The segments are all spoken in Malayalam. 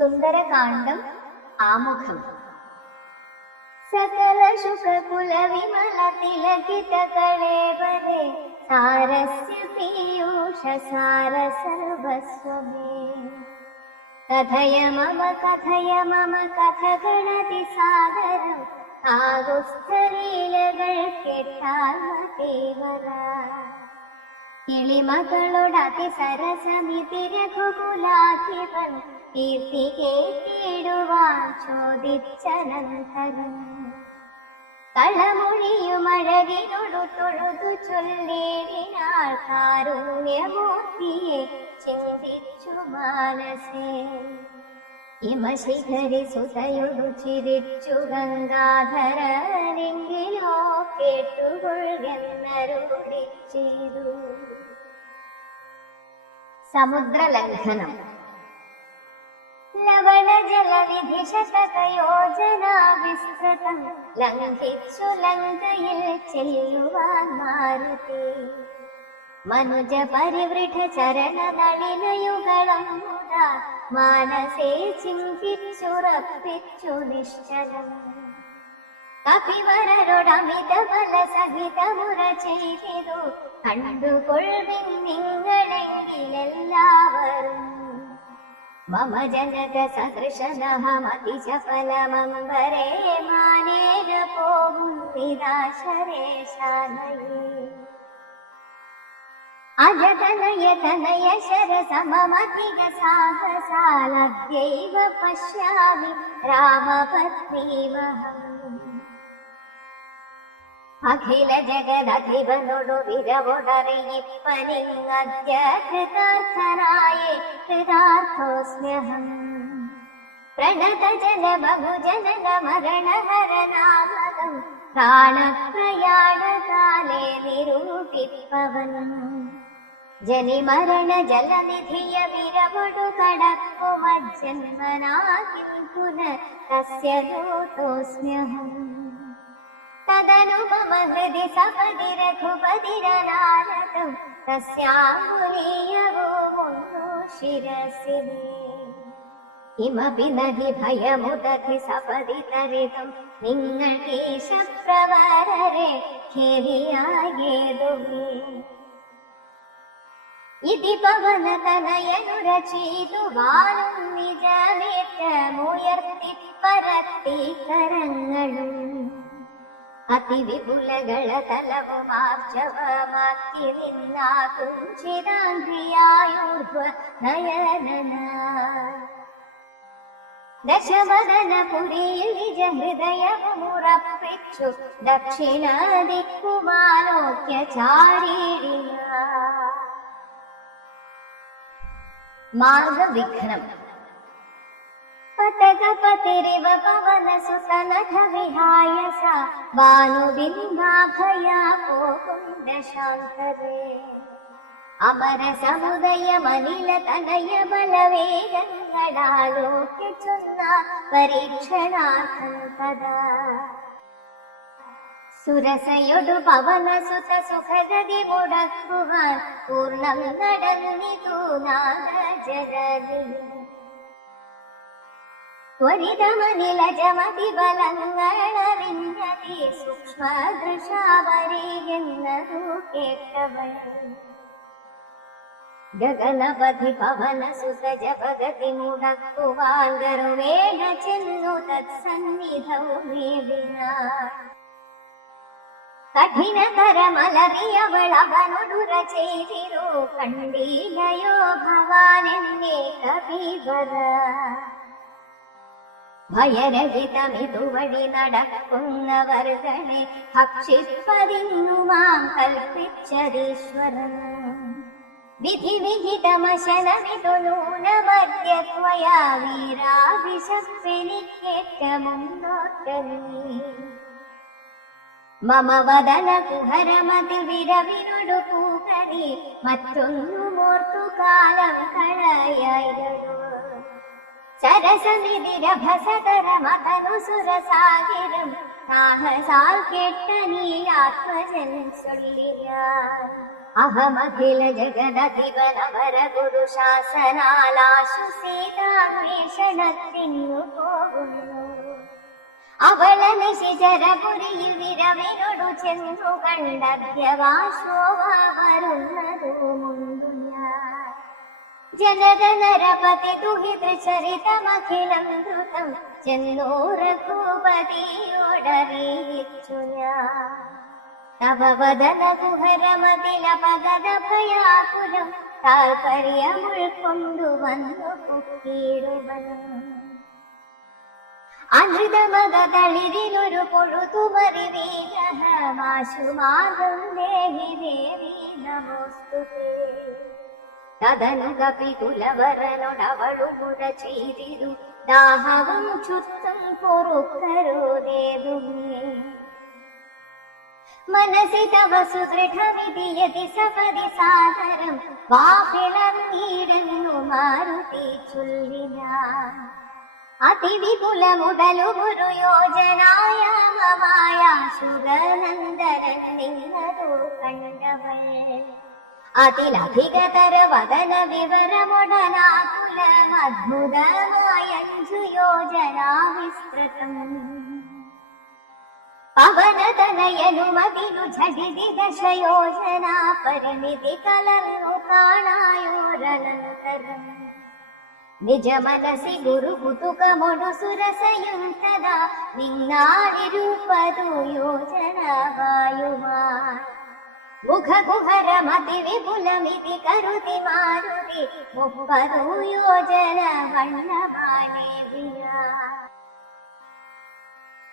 സുന്ദരകാന്ഡം ആമുഖം. സകല ശുഖകുല വിമല തിലകിത കളേവരേ സാരസ്യ പീയൂഷ സാര സർവസ്വമേ കഥയ മമ കഥകളതി സാഗരം ആകുസ്ഥലീലകൾ കേട്ടാൽ മതേവര കിളിമകളോടതി സരസമിതി രഘുകുലാധിപൻ കീർത്തി കേട്ടിടുവാൻ ചോദിച്ചനന്തരം കളമൊഴിയുമഴകിനോടു തൊഴുതു ചൊല്ലിടിനാൾ കാരുണ്യമൂർത്തിയെ ചിന്തിച്ചു മാനസേ ഹിമശിഖരി സുതയൊടു ചിരിച്ചു ഗംഗാധരനെങ്കിലോ കേട്ടുകൊള്ളുന്നരുളി ചെയ്തു. സമുദ്രലംഘനം. ലവണജലനിധി ശതകയോജനാ വിസ്തൃതം ലംഘിച്ചു ലങ്കയിൽ ചെല്ലുവാൻ മാരുതി മനുജ പരിവൃഢ ചരണ നളിനയുഗളം മുതാ മാനസേ ചിന്തിച്ചുറപ്പിച്ചു നിശ്ചലം കപിവരരോടമിത ബല സഹിതമുറ ചെയ്തിതു കണ്ടുകൊള്ളിൻ നിങ്ങളെങ്കിലെല്ലാവരും മമ ജനക സദൃശനഹമതിശഫലമംബരേ മാനേന പോകും നിരാശരേശാനയേ അജതനയ തനയ ശരസമമധിക സാഹസാലദ്യൈവ പശ്യാമി രാമപത്നീമഹം അഖില ജഗദധിപനോടു വിരവോടറിയിപ്പനിങ്ങദ്യ കൃതാർത്ഥനായേ കൃതാർത്ഥോസ്മ്യഹം പ്രണത ജന ബഹുജനക മരണഹരനാമകം പ്രാണപ്രയാണകാലേ നിരൂപിപ്പവൻ ജനിമരണ ജലനിധിയ വിരവൊടു കടക്കുമജ്ജന്മനാകിൽ പുനഃ തസ്യ ദൂതോസ്മ്യഹം തദനു മമ ഹൃദി സപതി രഘുപതിരനാരദം തസ്യാംബുലീയവോ മുന്നു ശിരസി കിമപി നഹി ഭയമുദധി സപതി തരിതും നിങ്ങൾ കേശപ്രവരരെ ഖേദിയായേതുമേ ഇതി പവനതനയനുരചീതു വാലും നിജമേറ്റമുയർത്തി പരത്തി കരങ്ങളും അതിവിപുലകള തലവുമാർജവമാക്കി നിന്നാ കുഞ്ചിതാംഗ്രിയായൂർധ്വ നയനന ദശവദന പുരിയിൽ നിജ ഹൃദയമുറപ്പിച്ചു ദക്ഷിണ ദിക്കുമാലോക്യ ചാരീടിന. മാർഗവിഘ്നം. പതകപതിരിവ പവന സുതനഖ വിഹായ സ ഭാനുബിംബാഭയാ പോകും ദശാന്തരേ അമര സമുദയ മനില തനയ ബലവേഗങ്ങളാലോക്യ ചൊന്ന പരീക്ഷണാർത്ഥം തദാ സുരസയൊടു പവന സുത സുഖഗതി മുടക്കുവാൻ പൂർണ്ണം നടന്നിതു നാഗജലനി ത്വരിതമനിലജമതി ബലങ്ങളറിഞ്ഞതി സൂക്ഷ്മദൃശാവരിയെന്നതു കേട്ടവൾ ഗഗനപതി പവന സുത ജപഗതി മുടക്കുവാൻ ഗർവേണ ചെന്നു തത്സന്നിധൗ മേദിനാൾ കഠിനകരമലറിയവൾ അവനൊടുര ചെയ്തിരു കണ്ടീലയോ ഭവാനെന്നെ കപിവര ഭയരഹിതമിതുവഴി നടക്കുന്നവർകളെ ഭക്ഷിപ്പതിന്നുമാം കൽപ്പിച്ചതീശ്വരൻ വിധി വിഹിതമശനമിതു നൂനമദ്യത്വയാ വീരാഭിഷപ്പെനിക്കേറ്റമുണ്ടോട്ടനീ മമ വദന കുഹരമതി വിരവിനൊടു പൂകരി മറ്റൊന്നുമോർത്തു കാലം കളയായിരുന്നു സരസനിധിരഭസകരമതനു സുരസാഗിരം സാഹസാൽ കേട്ട നീ ആത്മജൻ ചൊല്ലിയ അഹമഖില ജഗദധിപനവര ഗുരു ശാസനാലാശു സീതാന്വേഷണത്തിനു പോകുന്നു. അവളെ നിശിചരപുരിയിൽ വിരവിനോടു ചെന്നു കണ്ടദ്യവാശോഭ വരുന്നതു മുണ്ടു ഞാൻ. ജനതനരപതി ദുഹിതൃചരിതമഖിലം ധൃതം ചെന്നു രഘുപതിയോടറിയിച്ചു ഞാൻ. തവ വദന കുഹരമതിലപഗത ഭയാകുലം താൽപര്യമുൾക്കൊണ്ടുവന്നു കുക്കിയിടുവൻ. അനൃതമകതളിരിലൊരു പൊഴുതുമറി വീരഹമാശുമാർഗം ദേഹി ദേവി നമോസ്തുതേ. തദനു കപികുലവരനോടവളുമുഴ ചെയ്തിരു ദാഹവും ചുത്തും പൊറുക്കരുതേതുമേ. മനസി തവ സുദൃഢവിധിയതി സപതി സാദരം വാപിളർന്നീരെന്നു മാരുതി ചൊല്ലിനാൻ. അതിവിപുലമുടലു ഒരു യോജനായാമമായ സുരനന്ദരൻ നിന്നതു കണ്ടവൾ. അതിലധികതര വദന വിവരമുടനാകുലം അദ്ഭുതമായഞ്ചു യോജനാ വിസ്തൃതം. പവനതനയനുമതിനു ഝടിതി ദശയോജനാ പരിമിതി കലർന്നു കാണായോരനന്തരം. നിജ മനസി ഗുരു കുതുകമൊടു സുരസയും തഥാ നിന്നാടിരൂപതു യോജന വായുമായി. മുഖകുഹരമതി വിപുലമിതി കരുതി മാരുതി 30 യോജന വണ്ണമാലേവിയ.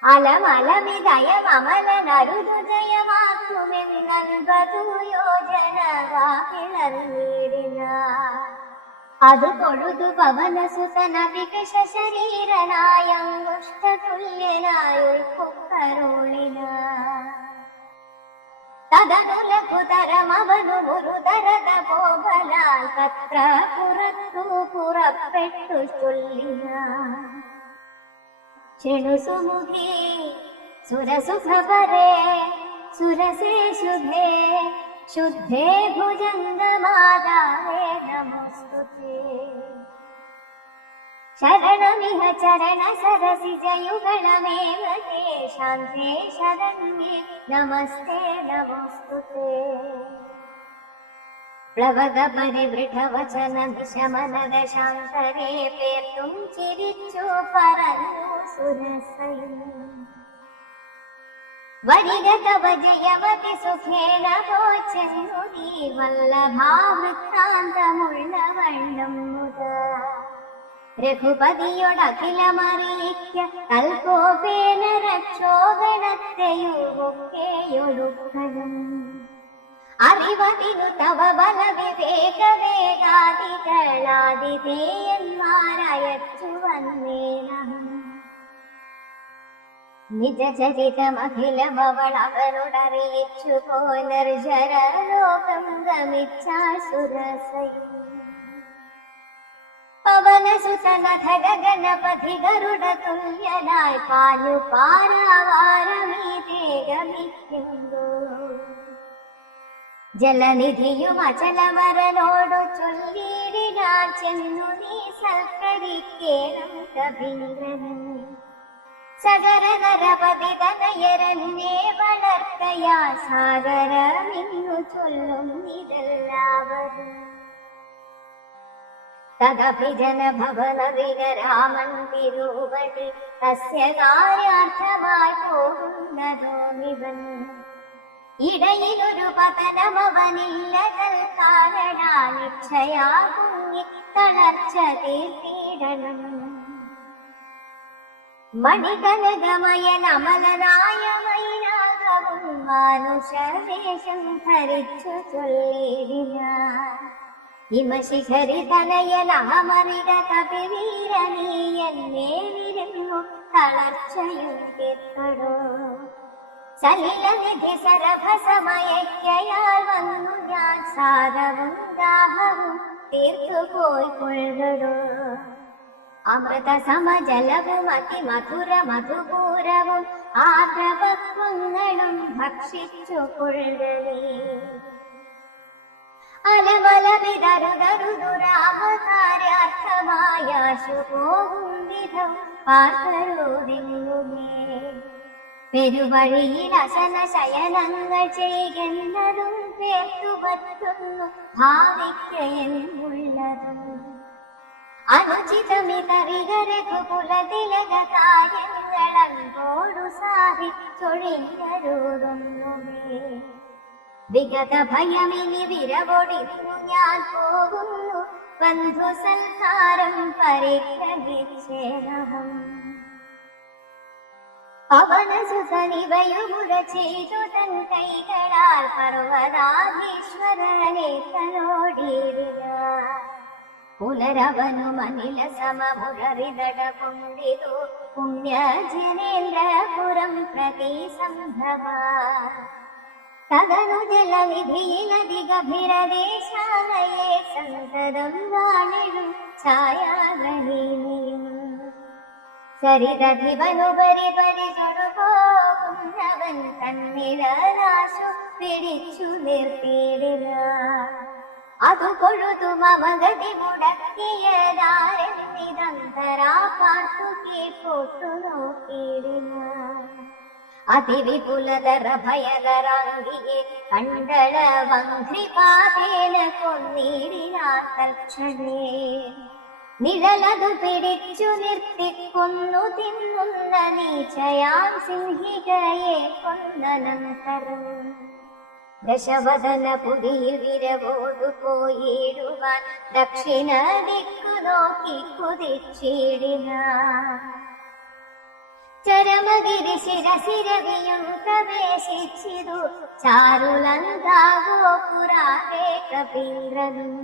അലമലമിതയമലനരുതു ജയമാക്കുമെന്നൻപതു യോജന വാക്കിളർന്നീടിന. അത് തൊഴുതു പവനസുതന വികശ ശരീരനായുഷ്ടതുല്യനായുൾക്കൊക്കരുളിന. തദനു ലഘുതരമവനു മുരുതരത പോകലാൽ തത്ര പുറത്തു പുറപ്പെട്ടു ചൊല്ലിന. ചെണുസുമുഖി സുരസുഖപരേ സുരസേ ശുഭേ ശുദ്ധേ ഭുജംഗമാതാവേ നമോസ്തുതേ. ശരണമിഹ ചരണ സരസിജയുഗളമേവ തേ ശാന്തേ ശരണ്യേ നമസ്തേ നമോസ്തുതേ. പ്ലവക പരിവൃഢവചന വിഷമനദ ശാന്തരേ പേർത്തും ചിരിച്ചു പറഞ്ഞു സുരസയും. വരിക തവ ജയമതി സുഖേന പോച്ചെന്നു നീ വല്ലഭാവൃത്താന്തമുള്ള വണ്ണം മുത. രഘുപതിയോടഖിലമറിയിക്ക കൽപോപേന രക്ഷോഗണത്തെയുമൊക്കെയൊടുക്കണം. അറിവതിനു തവ ബല വിവേക വേഗാദികളാദിതേയന്മാരയച്ചു വന്നേനം. നിജ ചരിതമഖിലമവൾ അവനോടറിയിച്ചു പോയി നിർജര ലോകം ഗമിച്ചാൾ സുരസയും. പവനസുതനഥ ഗണപതി ഗരുഡ തുല്യനായി പാലു പാരാവാരമീതേ ഗമിക്കുന്നു. ജലനിധിയും അചലവരനോടു ചൊല്ലിയിടിനാൻ ചെന്നു നീ സൽക്കരിക്കേണം കവീന്ദ്രനും. സഗര നരപതി തനയരന്നെ വളർത്തയാ സാഗരമിന്നു ചൊല്ലും ഇതെല്ലാവരും. തദഭിജന ഭവന വികരാമൻ തിരുവടി തസ്യ കാര്യാർത്ഥമായി പോകുന്നതോ നിവൻ. ഇടയിലൊരു പതനമവനില്ല തൽക്കാരണാനിച്ഛയാ കുങ്ങി തളർച്ച തീർത്തിടണം. മണികനകമയനമലനായ മൈനാകവും മാനുഷവേഷം ധരിച്ചു ചൊല്ലിടിന. ഹിമശിഖരി തനയനമറിക കപിവീരനീ എന്നെ വിരുന്നു തളർച്ചയും തീർക്കടോ. സലിലനിധി സരഭസമയക്കയാൽ വന്നു ഞാൻ സാരവും ദാഹവും തീർത്തുപോയി കൊള്ളുടോ. അമൃത സമജലവും അതിമധുര മധുപൂരവും ആദ്രപക്വങ്ങളും ഭക്ഷിച്ചു കൊള്ളുകേ. അലമല വിതറുതരുതുരാമകാര്യാർത്ഥമായാശു പോകും വിധം പാർക്കരുതെങ്ങുമേ. പെരുവഴിയിൽ അശന ശയനങ്ങൾ ചെയ്യുന്നതും പേർത്തുപറ്റുന്നു ഭാവിക്കയെന്നുള്ളതും അനുചിതമിതറികരഘുകുലതിലക കാര്യങ്ങളോടു സാധിച്ചൊഴിഞ്ഞരുതുന്നുമേ. വിഗത ഭയമിനി വിരവൊടിഞ്ഞു ഞാൻ പോകുന്നു ബന്ധു സൽക്കാരം പരിഗ്രഹിച്ചേരവും. പവനസുതനിവയുമുര ചെയ്തു തൻ കൈകളാൽ പർവ്വതാധീശ്വരനെ തലോടിയിടുക. പുനരവനു മനില സമമുരറിതട കൊണ്ടിതു പുണ്യജനേന്ദ്രപുരം പ്രതി സംഭവ. തദനു ജലനിധിയിലധികഭിരദേശാലയെ സന്തതം വാണിടും ഛായാഗ്രഹീനിയും. ചരിതധിപനുപരി പരിചൊടുപോകുന്നവൻ തന്നിലാശു പിടിച്ചു നിർത്തിയിടുക. അതു കൊഴുതു മമഗതി മുടക്കിയതാരെന്നിതന്തരാ പാർത്തു കേട്ടു നോക്കിയിടുക. അതിവിപുലതര ഭയകരാംഗിയെ കണ്ടള വംഘ്രിപാതേന കൊന്നിടിനാ തൽക്ഷണേ. നിഴലതു പിടിച്ചു നിർത്തിക്കൊന്നു തിന്നുന്ന നീചയാം സിംഹികയെ കൊന്നനന്തരം ദശവദന പുതിയിൽ വിരവോടു പോയിടുവാൻ ദക്ഷിണ ദിക്കു നോക്കി കുതിച്ചിടിന. ചരമഗിരി ശിരസിരവിയും പ്രവേശിച്ചിതു ചാരുലങ്കാവോ പുരാതേ കപീന്ദ്രനും.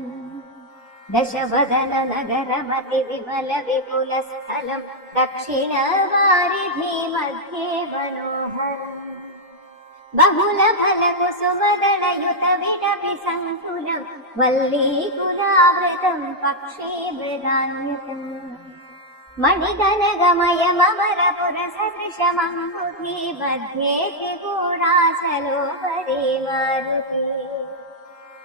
ദശവദന നഗരമതി വിമല വിപുല സ്ഥലം ദക്ഷിണ വാരിധി മധ്യേ മനോഹരം. ബഹുല ഫല കുസുമദളയുത വിടപി സങ്കുലം വല്ലീകുലാവൃതം പക്ഷേ മൃദാന്യതം. മണികനകമയമരപുര സദൃശമംബുധി മധ്യേ ത്രികൂടാചലോപരി മാരുതി.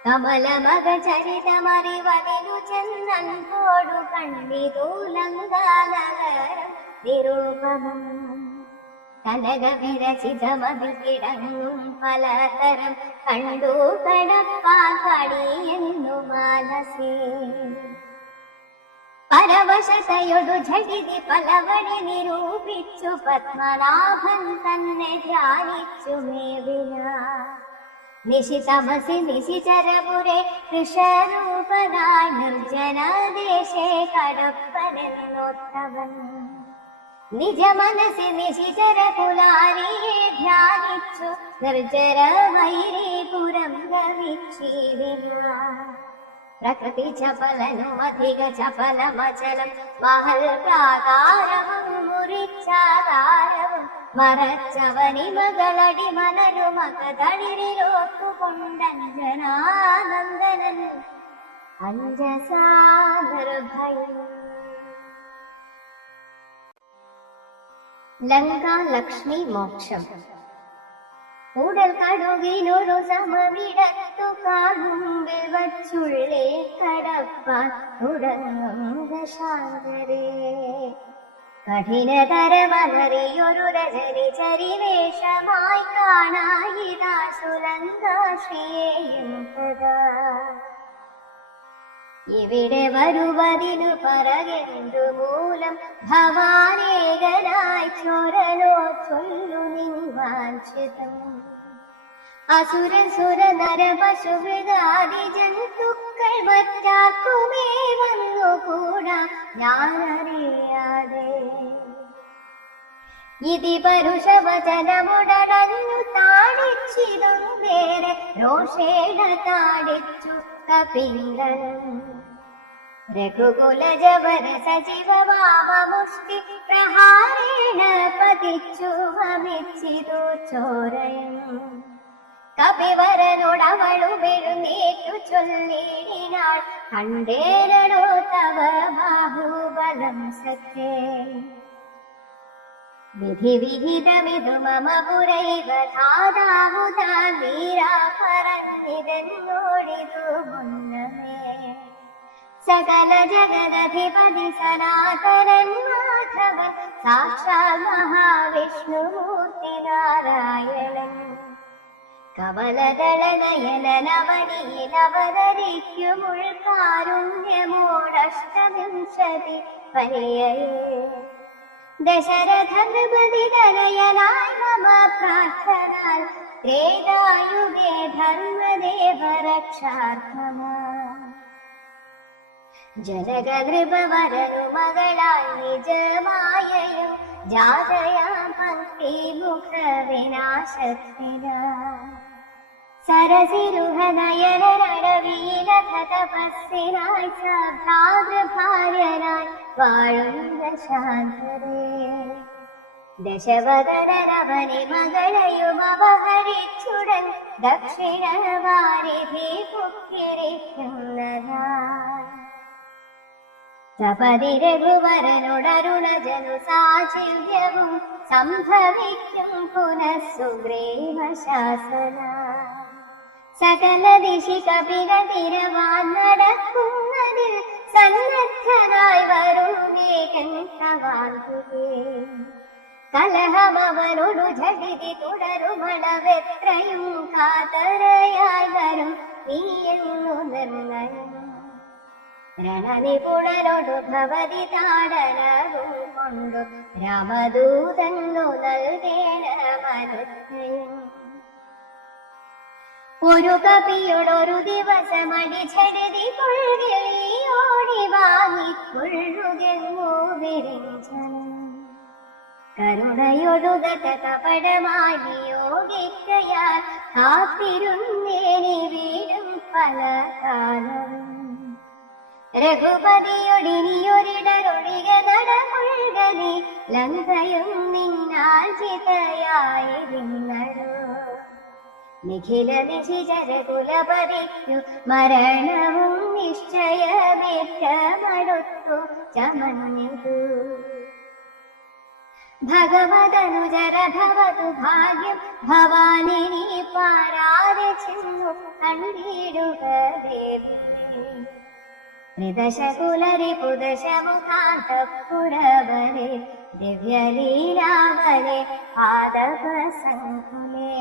കമലമകചരിതമറിവതിനു ചെന്നൻപോടു കണ്ടിതു ലങ്കാനഗരം നിരൂപമം. കനക വിരചിതമതിൽ കിടങ്ങും പലതരം കണ്ടു കടപ്പാക്കടിയെന്നു മാനസേ. പരവശതയൊടു ഝടിതി പലവടി നിരൂപിച്ചു പത്മനാഭൻ തന്നെ ധ്യാനിച്ചു മേവിന. നിശിതമസി നിശിചരപുരെ കൃഷരൂപനായി നിർജനദേശേ കടപ്പനെന്നോത്തവൻ. നിജ മനസി നിശിചരകുലാരിയെ ധ്യാനിച്ചു നിർജര വൈരീപുരം ഗമിച്ചിടിന. പ്രകൃതി ചപലനുമധിക ചപലമചലം മഹൽ പ്രാകാരവും മുറിച്ചാകാരവും മറച്ചവനിമകളടി മനരുമകതളിരിലോത്തുകൊണ്ടഞ്ജനാനന്ദനൻ അഞ്ജസാ നിർഭയം. ലങ്കാ ലക്ഷ്മി മോക്ഷം. ഉടൽ കടുകിനൊരു സമവിടത്തു കാണുമ്പിൽ വച്ചുള്ളേ കടപ്പാൻ തുടങ്ങും ശാന്തരേ. കഠിനതരമലറിയൊരു രജനി ചരിവേഷമായി കാണായിതാശു ലങ്കാശ്രീയേയും തഥാ. ഇവിടെ വരുവതിനു പറകെന്തു മൂലം ഭവാനേകനായി ചോരനോ ചൊല്ലു നിൻവാഞ്ചിതം. അസുര സുര നര പശുമൃഗാദി ജന്തുക്കൾ മറ്റാക്കുമേ വന്നുകൂടാ ഞാനറിയാതെ. ഇതി പരുഷവചനമുടടഞ്ഞു താടിച്ചിതും വേറെ രോഷേണ താടിച്ചു കപിംഗലൻ. രഘുകുലജവര സജീവവാമമുഷ്ടി പ്രഹാരേണ പതിച്ചു വമിച്ചിതു ചോരയൻ. കപിവരനോടവളു വിഴുന്നേറ്റു ചൊല്ലിനാൾ കണ്ടേരണോ തവ ബാഹുബലം സഖ്യേ. വിധി വിഹിതമിതു മമ പുരൈവ ധാതാവുതാ വീരാ പറഞ്ഞിതെന്നോടിതു മുന്നമേ സകല ജഗദധിപതി സനാതനൻ മാധവൻ സാക്ഷാൽ മഹാവിഷ്ണുമൂർത്തി നാരായണൻ കമലദളനയനവനിയിലവതരിക്കുമുൾക്കാരുണ്യമോടഷ്ടവിംശതി പര്യയേ ദശരഥ നൃപതി തനയനായി മമ പ്രാർത്ഥനാൽ ത്രേതായുഗേ ധർമ്മദേവ രക്ഷാർത്ഥമായി ജനകനൃപവരനു മകളായി നിജമായയും ജാതയാം പങ്ക്തി മുഖ വിനാശത്തിനാ സരസിരുഹനയനടവിയിലഥ തപസ്സിനായി സഭ്രാതൃഭാര്യനായി വാഴുന്ന ശാന്തരേ ദശവദനവനി മകളെയും അപഹരിച്ചുടൻ ദക്ഷിണ വാരിധി പുക്കിരിക്കുന്നതാ സപതി രഘുവരനോടരുണജനു സാചില്യവും സംഭവിക്കും പുനഃസുഗ്രീവ ശാസന സകല ദിശി കപില തിരവാൻ നടക്കുന്നതിൽ സന്നദ്ധനായി വരുന്നേകൻ കവാന്തുകേ കലഹമവനോടു ജഡിതി തുടരുമളവെത്രയും കാതരയായി വരും നീ എന്നു നിർണയം രണനിപുണനോടു ഭവതി താടനവും കൊണ്ടു രാമദൂതന്നു നൽകേണമനുജ്ഞയും ഒരു കപിയോടൊരു ദിവസമടി ചെടുതി കൊള്ളിയോടി വാങ്ങിക്കൊള്ളുകെങ്ങോ വിരിഞ്ചനം കരുണയൊടുകത കപടമായി നിയോഗിക്കയാൽ കാത്തിരുന്നേനി വീടും പല കാലവും രഘുപതിയൊടിനിയൊരിടരൊഴിക നടമുഴുകനി ലങ്കയും നിന്നാൽ ചിതയായിരുന്നടോ നിഖില നിശിചര കുലപതിക്കു മരണവും നിശ്ചയമേറ്റമടുത്തു ചമഞ്ഞതു ഭഗവതനുജര ഭവതു ഭാഗ്യം ഭവാനിനി പാരാതെ ചെന്നു കണ്ടിടുക ദേവി ത്രിദശകുലരി പുദശമുഖാന്തപുരവരെ ദിവ്യലീലാവരെ പാദപസംകുലേ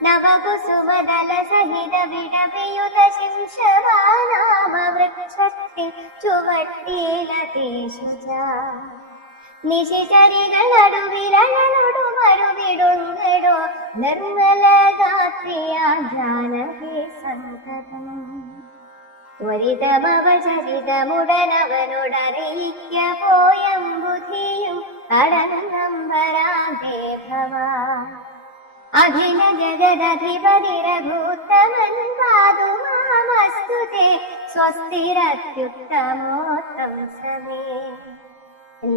നവകുസുമദല സഹിത വിടവിയുത ശിംശവാനാമ വൃക്ഷത്തി ചുവട്ടിലതീശുജ നിശിചരികളടുവിരളനൊടു മറുവിടുന്നടോ നിർമ്മല ഗാത്രിയാ ജാനകി സന്തതം ത്വരിതമവചരിതമുടനവനോടറിയിക്ക പോയം ബുദ്ധിയും കടന്നമ്പരാന്തേ ഭവാ അഖില ജഗദധിപതി രഘൂത്തമൻ പാതുമാമസ്തുതേ സ്വസ്തിരത്യുത്തമോത്തം സമേ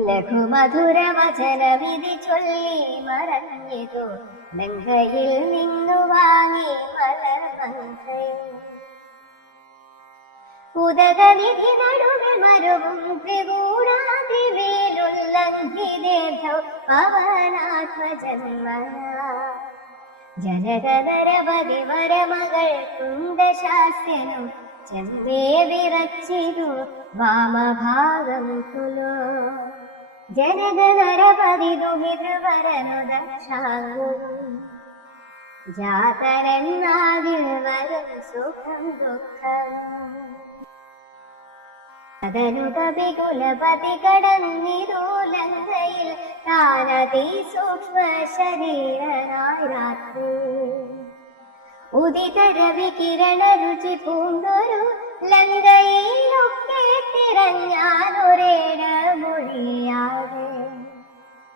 ലഘുമധുരവചന വിധി ചൊല്ലി മറഞ്ഞിതു ലങ്കയിൽ നിന്നു വാങ്ങി മലർമന്ത്രേ ഉദകനിധി നടുവിൽ മരുവും ത്രികൂടാതിവേലുല്ലംഘിദേഭ്യോ പവനാത്മജന്മ ജനകനരപതി വരമകൾ കുന്ദശാസ്യനും ചെമ്മേ വിറച്ചിതു വാമഭാഗം കുലോ ജനകനരപതി ദുഹിതൃവരനു ദക്ഷാംഗും ജാതരന്നാകിൽ വരും സുഖം ദുഃഖവും അതനു കപികുലപതി കടന്നിരൂലങ്കയിൽ താനതി സൂക്ഷ്മ ശരീരനായി രാത്രി ഉദിതരവി കിരണ രുചി പൂണ്ടൊരു ലങ്കയിലൊക്കെ തിരഞ്ഞാനൊരേട മൊഴിയാതെ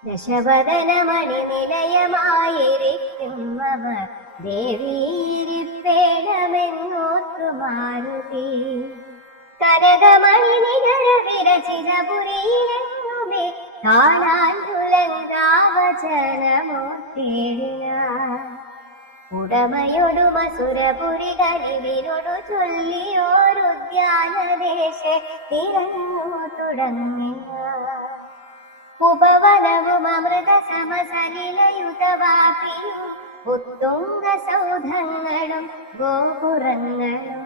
ദശവദനമണി നിലയമായിരിക്കും അവർ ദേവീരിപ്പേണമെന്നോർത്തു മാരുതി കനകമണി നികര വിരചിതപുരിയിലെങ്ങുമേ കാണാൻ തുലങ്കാവചനമോത്തേടിന ഉടമയൊടു മസുരപുരി കരിവിനോടു ചൊല്ലിയോരുദ്യാനദേശെ തിരഞ്ഞു തുടങ്ങിയ ഉപവനവും അമൃത സമസലിലയുതവാക്കിയും ഉത്തുംഗ സൗധങ്ങളും ഗോപുരങ്ങളും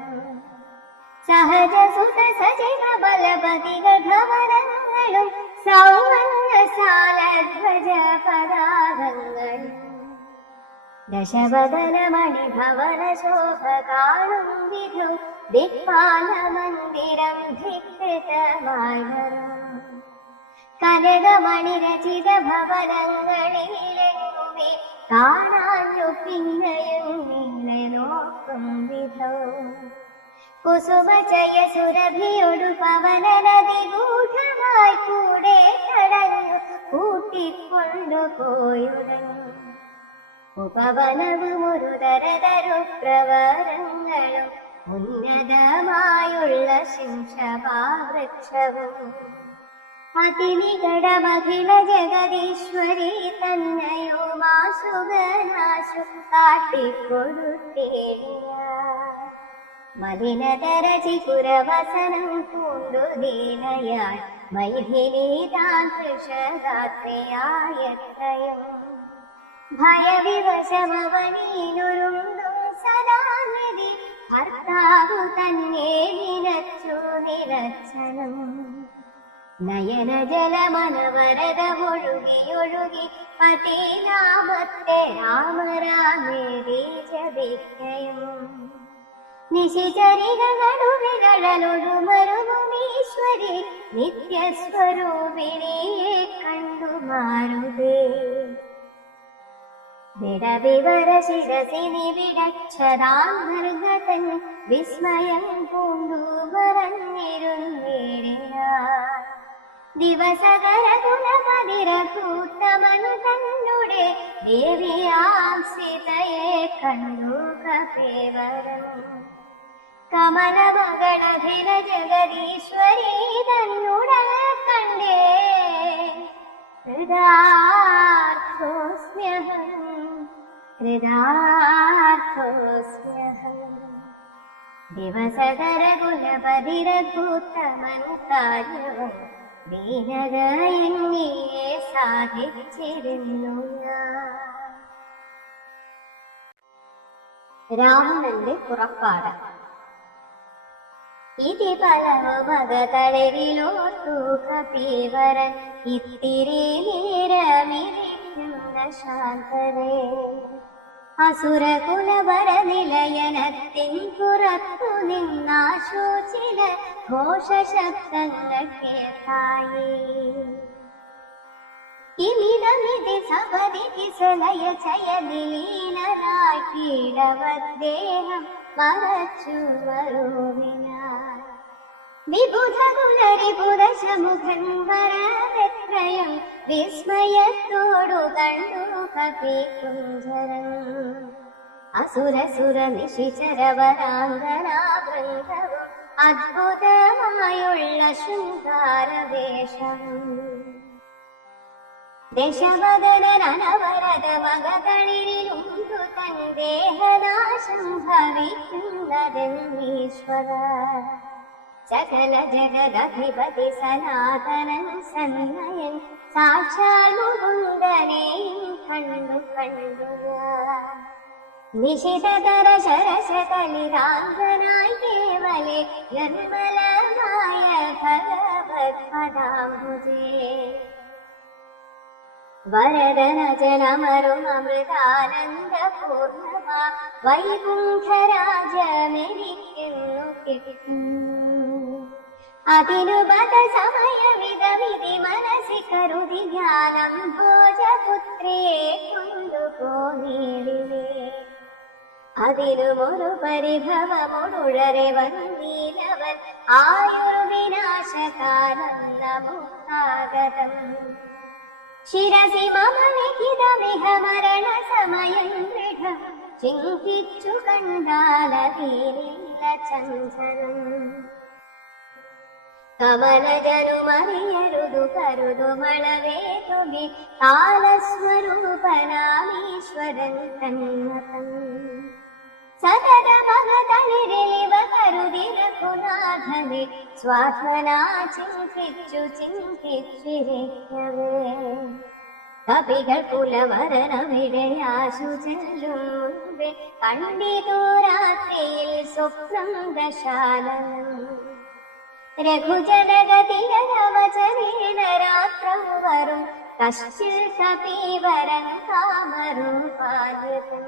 സഹജസുത സജീവ ബലപതികൾ ഭവനങ്ങളും സൗവർണശാലധ്വജ പതാകങ്ങളും ദശവദനമണി ഭവന ശോഭ കാണും വിധു ദിക്പാല മന്ദിരം ധികൃതമായി വരും കനകമണി രചിത ഭവനങ്ങളിലെങ്ങുമേ കാണാഞ്ഞു പിന്നെയും നിന്നെ നോക്കും വിധോ കുസുമജയ സുരഭിയൊടു പവന നദി ഗൂഢമായി കൂടെ തടഞ്ഞു കൂട്ടിക്കൊണ്ടുപോയുടൻ ഉപവനവും ഒരു തരതരു പ്രവരങ്ങളും ഉന്നതമായുള്ള ശിംഷഭാവൃക്ഷവും അതിനികടമഖില ജഗദീശ്വരി തന്നയുമാശുഗനാശു കാട്ടിക്കൊടുത്തേടിയ മലിനതരചിപുരവസനം പൂണ്ടു ദീനയായി മൈഥിലി താൻ കൃഷഗാത്രയായത്രയും ഭയവിവശമവനീനുരുണ്ടും സദാനിധി ഭർത്താവു തന്നെ നിലച്ചു നിലച്ചനും നയന ജലമനവരത ഒഴുകി പതിനാമത്തെ രാമരാമേരി ജപിക്കയും നിശിചരികളൊടുവിരളൊടുമരുമീശ്വരി നിത്യസ്വരൂപിണിയെ കണ്ടുമാറുതേ വിടവിവര ശിരസിനി വിടക്ഷതാന്തർഗതൻ വിസ്മയം പൂണ്ടു മറഞ്ഞിരുന്നേടിന ദിവസകര കുലപതിരകൂത്തമനു തന്നുടെ ദേവിയാം സീതയെ കണ്ടു കപേവരം കമലമകളഭില ജഗദീശ്വരി തന്നുടൽ കണ്ടേ ഹൃദാർത്ഥോസ്മ്യഹം ദിവസകര കുലപതിരകൂത്തമൻ കാര്യവും ദീനകയെന്നിയെ സാധിച്ചിരുന്നു രാവണന്റെ പുറപ്പാട് ഇതി പലവു മകതളരിലോർത്തു കപീവരൻ ഇത്തിരി നേരമിരിക്കുന്ന ശാന്തരേ അസുരകുലവര നിലയനത്തിൻ പുറത്തു നിന്നാശോചില ഘോഷശബ്ദങ്ങൾ കേട്ടായി ഇമിതമിതി സപതി കിസലയ ചയനിലീനനായി കീടവദ്ദേഹം മറച്ചു മറുവിനായി വിബുധകുലരിപുരശമുഖൻ വരതെത്രയും വിസ്മയത്തോടു കണ്ടു കപികുഞ്ചരൻ അസുരസുര നിശിചരവരാംഗനാവൃന്ദവും അദ്ഭുതമായുള്ള ശൃംഗാരവേഷം ദശവദനനവരത മകതളിരിലുണ്ടു തൻ ദേഹനാശം ഭവിക്കുന്നതെന്നീശ്വര സകല ജഗദധിപതി സനാതനൻ സന്നയൻ സാക്ഷാൽ മുകുന്ദനെയും കണ്ടു നിശിതതര ശരശകലിതാംഗനായി കേവലെ നിർമ്മലമായ ഭഗവത് പദാംബുജേ വരദനജനമരും അമൃതാനന്ദ പൂർണ്ണമ വൈകുണ്ഠരാജമെരിക്കുന്നു കിട്ടുന്നു അതിനുപത സമയമിതമിതി മനസി കരുതി ജ്ഞാനം ഭോജപുത്രിയെ കൊണ്ടുപോനീടിലേ അതിനുമൊരു പരിഭവമൊടുഴരെ വന്നീലവൻ ആയുർവിനാശകാലം നമുക്കാഗതം ശിരസി മമ ലിഖിതമിഹ മരണ സമയം ദൃഢം ചിന്തിച്ചു കണ്ടാലതീരില്ല ചഞ്ചലം കമലജനുമറിയരുതു കരുതുമളവേതുമി കാലസ്വരൂപനാമീശ്വരൻ തന്മതം സതത മകതളിരിലിവ കരുതിരഘുനാഥനെ സ്വാത്മനാ ചിന്തിച്ചിരിക്കവേ കവികൾ കുലമരണമിടയാശു ചെല്ലും മുൻപേ കണ്ടിതു രാത്രിയിൽ സ്വപ്നം ദശാനനം രഘുജനഗതിരവചനേന രാത്രം വരും കശ്ചിൽ കപീവരം കാമരൂപാദൃതം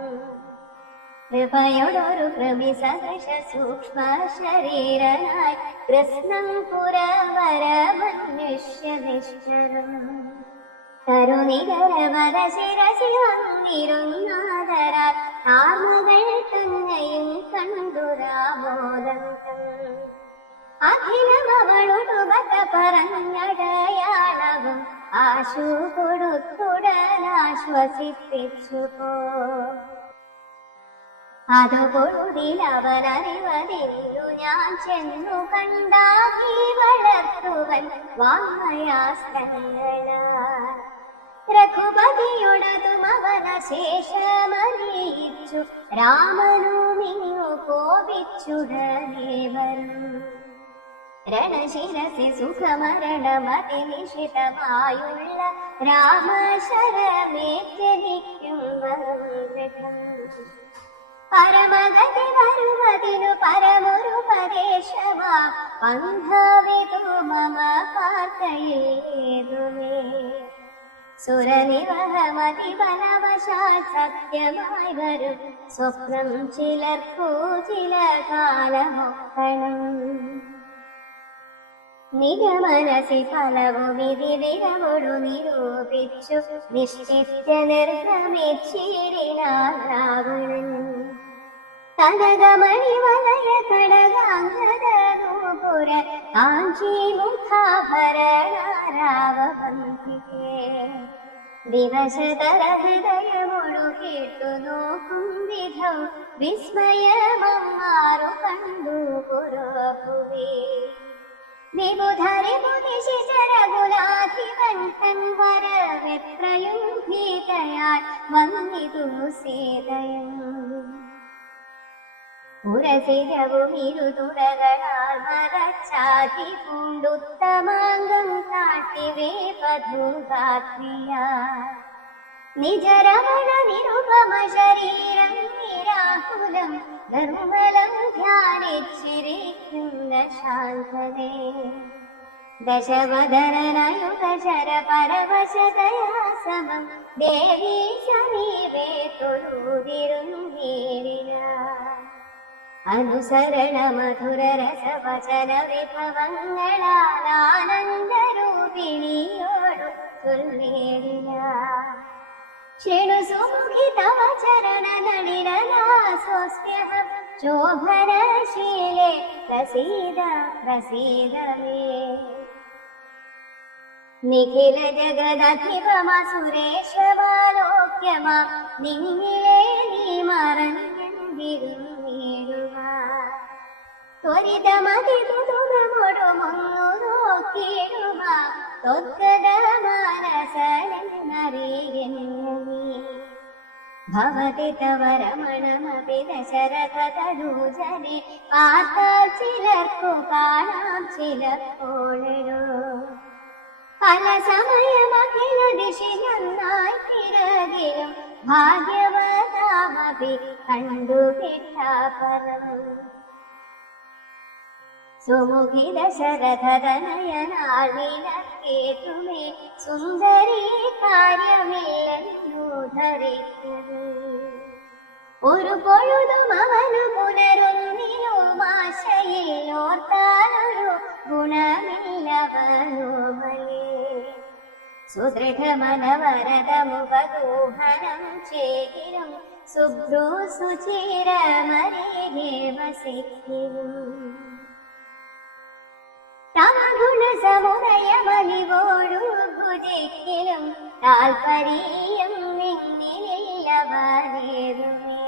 കൃപയോടൊരു കൃമി സദൃശ സൂക്ഷ്മ ശരീരനായി കൃഷ്ണം പുരവര മനുഷ്യ നിശ്ചരം തരുണികരവര ശിരസിൽ വന്നിരുന്നാദരാൽ താമകൾ തന്നെയും കണ്ടു രാമോദന്തം അഖിലമവളൊടുമത പറഞ്ഞടയാളവും ആശു കൊടുത്തുടനാശ്വസിപ്പിച്ചു പോ അതുകൊഴുതിലവനറിവതില്ലു ഞാൻ ചെന്നു കണ്ടാകി വളർത്തുവൻ വാമയാസ്ത്രങ്ങളാൽ രഘുപതിയുടതും അവന ശേഷമറിയിച്ചു രാമനുമിങ്ങു കോപിച്ചുടനെ വരും രണശിരസി സുഖമരണമതി നിശിതമായുള്ള രാമശരമേറ്റനിക്കും വരും രഥം പരമഗതി വരുവതിനു പരമൊരുപദേശമാ പന്ഥവിതു മമ പാർത്തയേതുമേ സുരനിവഹമതി ബലവശാൽ സത്യമായി വരും സ്വപ്നം ചിലർക്കു ചില കാലമൊക്കണം നിഗമനസി ഫലവു വിധി വിരവൊടു നിരൂപിച്ചു നിശ്ചിത്യ നിർഗമിച്ചിരിനാൾ രാവണൻ കനകമണി വലയ കടകാംഗദൂപുര കാഞ്ചി മുഖാഭരണാരാവപന്തികേ ദിവശതര ഹൃദയമൊടു കേട്ടു നോക്കും വിധം വിസ്മയമമാറു കണ്ടു പുരോഭുവേ വിബുധരി മുനിശിചരകുലാധിപൻ തൻ വരവെത്രയും ഭീതയാൽ വന്നിതു സേതയം പുരസിരവും ഇരുതുടകളാൽ മറച്ചാതി പൂണ്ടുത്തമാംഗം കാട്ടി വേപധൂകാത്രിയാൽ നിജരമണ നിരുപമ ശരീരം നിരാകുലം നിർമ്മലം ധ്യാനിച്ചിരിക്കുന്ന ശാന്തനേ ദശവദനയുഗശര പരവശതയാ സമം ദേവീ സമീപേ തൊഴുതിരുന്നേരിന അനുസരണ മധുര രസവചന വിഭവങ്ങളാൽ ആനന്ദരൂപിണിയോടു ചൊല്ലേരിന ശൃണു സുമുഖി തവ ചരണ നളിരനാസ്വസ്യഹം ശോഭനശീലേ പ്രസീദ പ്രസീദ മേ നിഖില ജഗദധിപമ സുരേശവാലോക്യമാ നിന്നിലേ നീ മറഞ്ഞിരുന്നിടുക ത്വരിതമതി തുതുമൊടു മുന്നു നോക്കിയിടുക ത്വദ്ഗത മാനസനറിയുന്നീ ഭവതി തവ രമണമപി ദശരഥതനൂജനെ പാർത്താൽ ചിലർക്കു കാണാം ചിലപ്പോഴോ പല സമയമഖില ദിശി നന്നായി തിരകിലും ഭാഗ്യവതാമപി കണ്ടു കിട്ടാപരം സുമുഖി ദശരഥതനയനാൾ വിലക്കേതുമേ സുന്ദരീ കാര്യമില്ലെന്നു ധരിക്കരുത് ഒരു പൊഴുതും അവനു പുനരുന്നിനുമാശയിൽ ഓർത്താനൊരു ഗുണമില്ലവനുമലേ സുദൃഢമനവരതമുപദൂഹനം ചേതിരും സുഭ്രൂ സുചിരമരികെ വസിക്കും തമഗുണ സമുദയമലിവോടു ഭുജിക്കലും താൽപര്യം നിന്നിലില്ലവരേതുമേ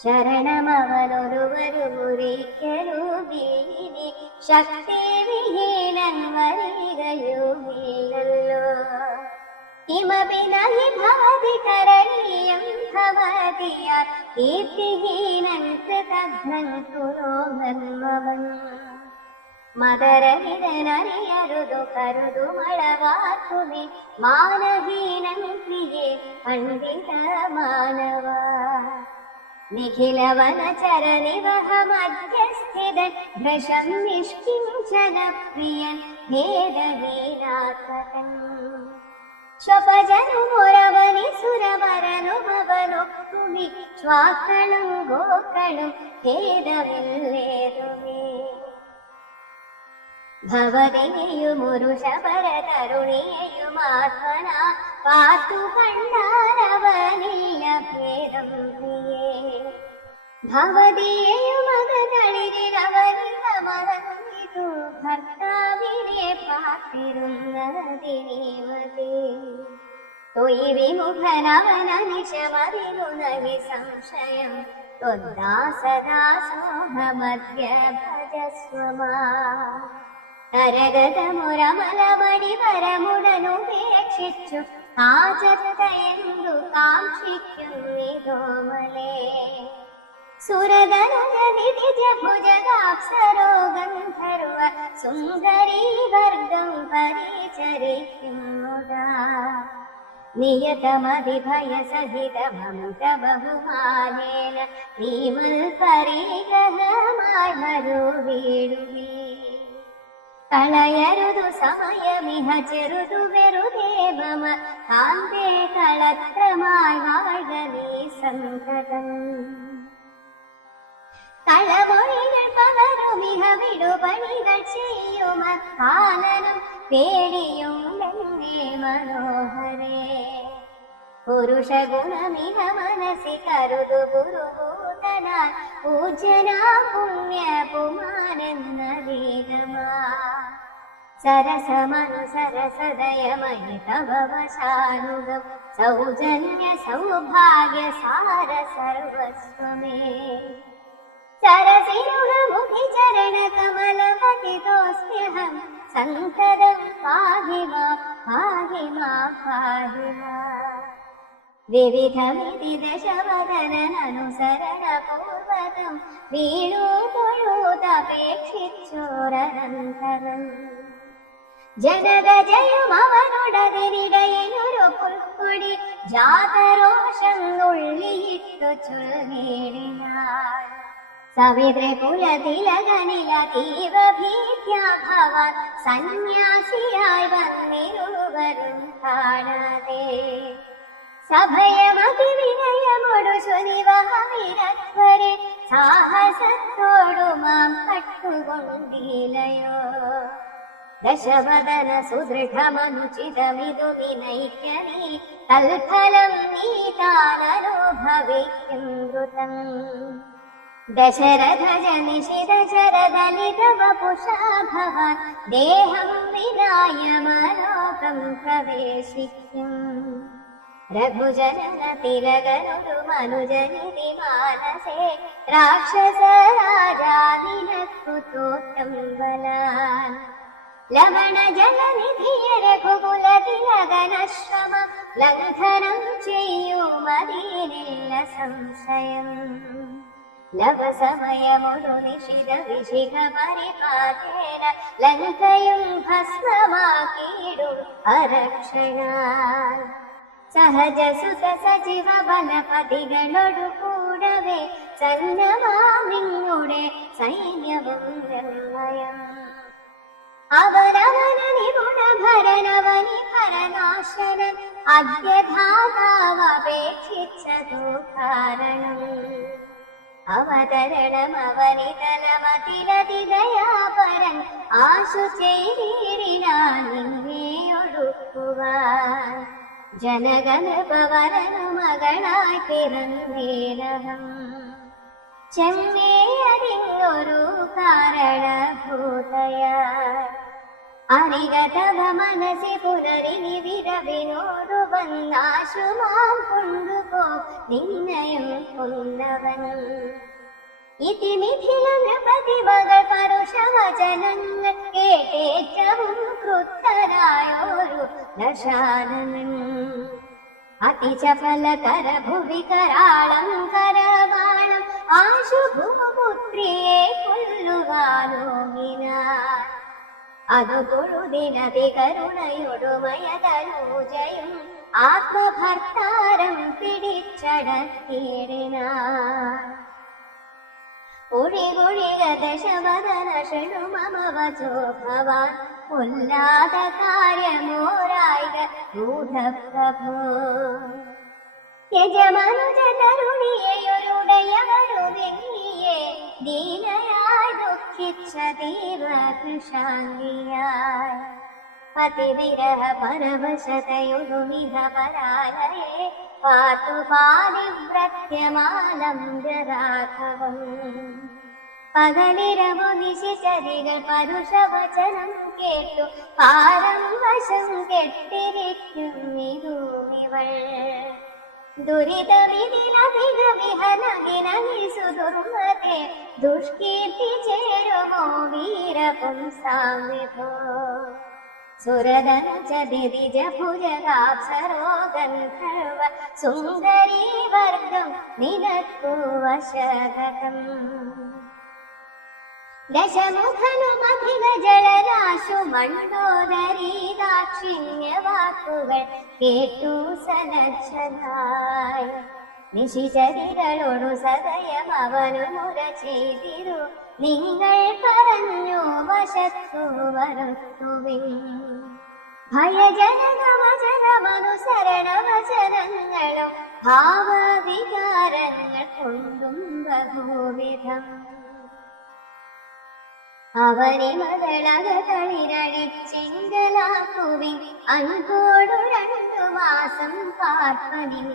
ശരണമവനൊരുവരു മുറിക്കരുവീനി ശക്തി വിഹീനൻ വരികയുമില്ലല്ലോ കിമപി നഹി ഭവതി കരണീയം ഭവതിയാൽ കീർത്തിഹീനം കൃതഘ്നം കുരോ നിർമ്മവൻ. മദരഹിതനറിയരുതു കരുതു മഴവാക്കുമേ മാനഹീനം പ്രിയേ പണ്ഡിത മാനവ. നിഖിലവനചര നിവഹ മധ്യസ്ഥിതൻ ഭ്രശം നിഷ്കിഞ്ചന പ്രിയൻ ഭേദഹീനാത്മകൻ. സ്വപജനുമൊരവനി സുരവരനുഭവനൊക്കുമി സ്വാക്കളും ഗോക്കളും ഭേദമില്ലേതുമേ. ഭവതിനെയുമൊരു ശബര തരുണിയെയുമാത്മന പാർത്തു കണ്ടാരവനില്ല ഭേദം പ്രിയേ. ഭവതിയെയുമകളിലവനില മറന്നിതു ഭർത്താവിനെ പാർത്തിരുന്നതിനേവതേ. ത്വയി വിമുഖനവനനിശമതിനു നഹി സംശയം ത്വദ്ദാസദാസോഹമദ്യ ഭജസ്വ മാം. കരഗതമുരമലമടി വരമുടനുപേക്ഷിച്ചു കാചത്തയെന്തു കാക്ഷിക്കുന്നിതോമലേ. സുരതനുജനിജഭുജഗാപ്സരോ ഗന്ധർവ സുന്ദരീ വർഗം പരിചരിക്കുമുദാ. നിയതമതിഭയസഹിതമമുത ബഹുമാനേന നീമൽ പരിഗ്രഹമായി വരൂ വീടുവേ. കളയരുതു സമയമിഹ ചെറുതു വെറുതെ മമ കാന്തേ കളത്രമായി വാഴ നീ സന്തതം. കളമൊഴികൾ പകരുമിഹ വിടുപണികൾ ചെയ്യുമ കാലനും പേടിയും ഗംഗേ മനോഹരേ. പുരുഷഗുണമിഹ മനസി കരുതു ഗുരുഭൂതനാൽ പൂജ്യനാ പുണ്യ പുമാനെന്ന വേഗമാ. സരസമനുസരസദയമയി തവ വശാനുഗം സൗജന്യ സൗഭാഗ്യ സാര സർവസ്വമേ. സരസിരുഹമുഖി ചരണ കമലപതിതോസ്മ്യഹം സന്തതം പാഹി മാം പാഹി മാം പാഹി മാം. വിവിധമിതി ദശവദനനുസരണ പൂർവകം വീണു തൊഴുതപേക്ഷിച്ചോരനന്തരം. ജനക ജയമവനുടതിനിടയിലൊരു പുൽക്കൊടി ജാതരോഷം നുള്ളിയിട്ടു ചൊല്ലിനാൾ. സവിതൃ കുലതിലകനില തീവ ഭീത്യാ ഭവാൻ സന്യാസിയായി വന്നിരുവരും കാണാതെ. സഭയമതി വിനയമൊടു സുനിവഹമിരത്വരെ സാഹസത്തോടു മാം കട്ടുകൊണ്ടിലയോ. ദശവദന സുദൃഢമനുചിതമിതു വിനയിക്കനീ തൽഫലം നീ താനനുഭവിക്കും ദ്രുതം. ദശരഥ ജനിഷിത ശരദലിത വപുഷാ ഭവാൻ ദേഹം വിനായ മനോകം പ്രവേശിക്കും. രഘുജനന തിലകനൊരു മനുജനിധി മാനസേ രാക്ഷസ രാജാ നിനക്കു തോറ്റം ബലാൻ. ലവണ ജലനിധിയ രഘുകുല തിലകനശ്രമ ലംഘനം ചെയ്യുമതിനില്ല സംശയം. ലവസമയമൊരു നിശിത വിശിഖ പരിപാതേന ലങ്കയും ഭസ്മമാക്കിയിടും അരക്ഷണാൽ. സഹജസുത സജീവ ബലപതികളോടു കൂടവേ സന്നമാമിങ്ങളുടെ സൈന്യവും നിർണയം. അവരവന നിപുണ ഭരണവനി ഭരനാശനൻ അദ്യധാതാവപേക്ഷിച്ചതു കാരണം. അവതരണമവനിതലമതിലതിദയാപരൻ ആശു ചെയ്തിരിനാൻ നിന്നെ ഒടുക്കുവാൻ. ജനകനൃപവരനു മകളായി പിറന്നേരഹം ചെമ്മേയതിങ്ങൊരു കാരണഭൂതയായി. അറികതവ മനസി പുനരിനി വിരവിനോടു വന്നാശു മാം കൊണ്ടുപോ നിന്നയും കൊന്നവൻ. ഇതിമിഥില നൃപതി മകൾ പരുഷവചനങ്ങൾ കേട്ടേറ്റവും ക്രുദ്ധരായോരു ദശാനനൻ അതിചഫലകര ഭുവി കരാളം കരവാളം ആശുഭൂപുത്രിയെ കൊല്ലുവാനോങ്ങിനാൻ അതു തൊഴുതിനതി കരുണയൊടുമയതനൂജയും ആത്മഭർത്താരം പിടിച്ചടത്തിയിടിനാൻ ഒഴികൊഴിക ദശവദന ഷണുമമ വചോ ഭവാൻ കൊല്ലാത കാര്യമോരായിക ഗൂഢപ്രഭോ യജമനുജതരുണിയെയൊരുടയവരുതെങ്ങിയെ ദീനയായി ദുഃഖിച്ച തീവൃഷാംഗിയായി പതിവിരഹ പരവശതയൊടുമിധ പരാലയെ പാതു പാതിവ്രത്യമാനം രാഘവം പകലിരവു നിശിചരികൾ പരുഷവചനം കേട്ടു പാരം വശം കെട്ടിരിക്കും നിരൂമിവൾ ദുരിതവിധിലധിക വിഹനഗിനസുദുർമതേ ദുഷ്കീർത്തി ചേരുമോ വീരപുംസാം വിഭോ സുരദനുജ ഭുജകാപ്സരോ ഗന്ധർവ സുന്ദരീ വർഗം നിനക്കു വശഗതം ദശമുഖനുമധിക ജലരാശു മണ്ഡോദരീ ദാക്ഷിണ്യവാക്കുകൾ കേട്ടു സലക്ഷനായി നിശിചരികളോടു സദയം അവനു മുര ചെയ്തിരു നിങ്ങൾ പറഞ്ഞു വശത്തു വരുത്തുവിൻ ഭയജനകവചനമനുസരണവചനങ്ങളും ഭാവവികാരങ്ങൾ കൊണ്ടും ബഹുവിധം അവനെ മകളകതളിരഴിച്ചെങ്കലാക്കുവിൻ അൻപോടു 2 മാസം പാർപ്പനിൽ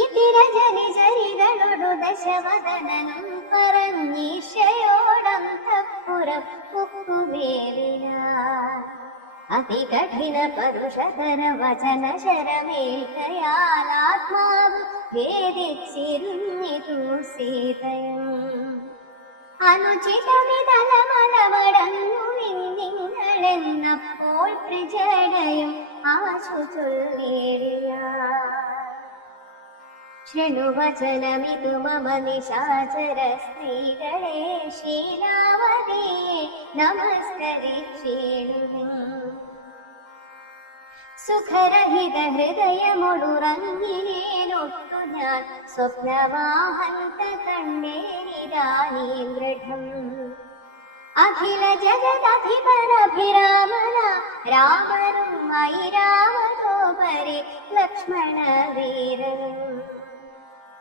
ഇതിരജനിചരികളോടു ദശവദനനും പറഞ്ഞീശയോടന്തഃപുരം പുക്കുവേറിനാൻ അതികഠിന പരുഷധര വചന ശരമേഖയാലാത്മാവ് ഭേദിച്ചിരുന്നിതു സീതയും അനുചിതമിതലമലമടങ്ങു നിങ്ങളെന്നപ്പോൾ ത്രിജടയും ആശു ചൊല്ലിയ ശൃണുവചനമിതു മമ നിശാചര സ്ത്രീകളെ ശീലാവതിയെ നമസ്കരിച്ചിടുവിൻ സുഖരഹിത ഹൃദയമൊടുറങ്ങിനേനൊട്ടു ഞാൻ സ്വപ്നവാഹന്ത കണ്ടേനിരാനീ ദൃഢം അഖില ജഗദധിപരഭിരാമന രാമനും ഐരാവതോപരി ലക്ഷ്മണ വീരനും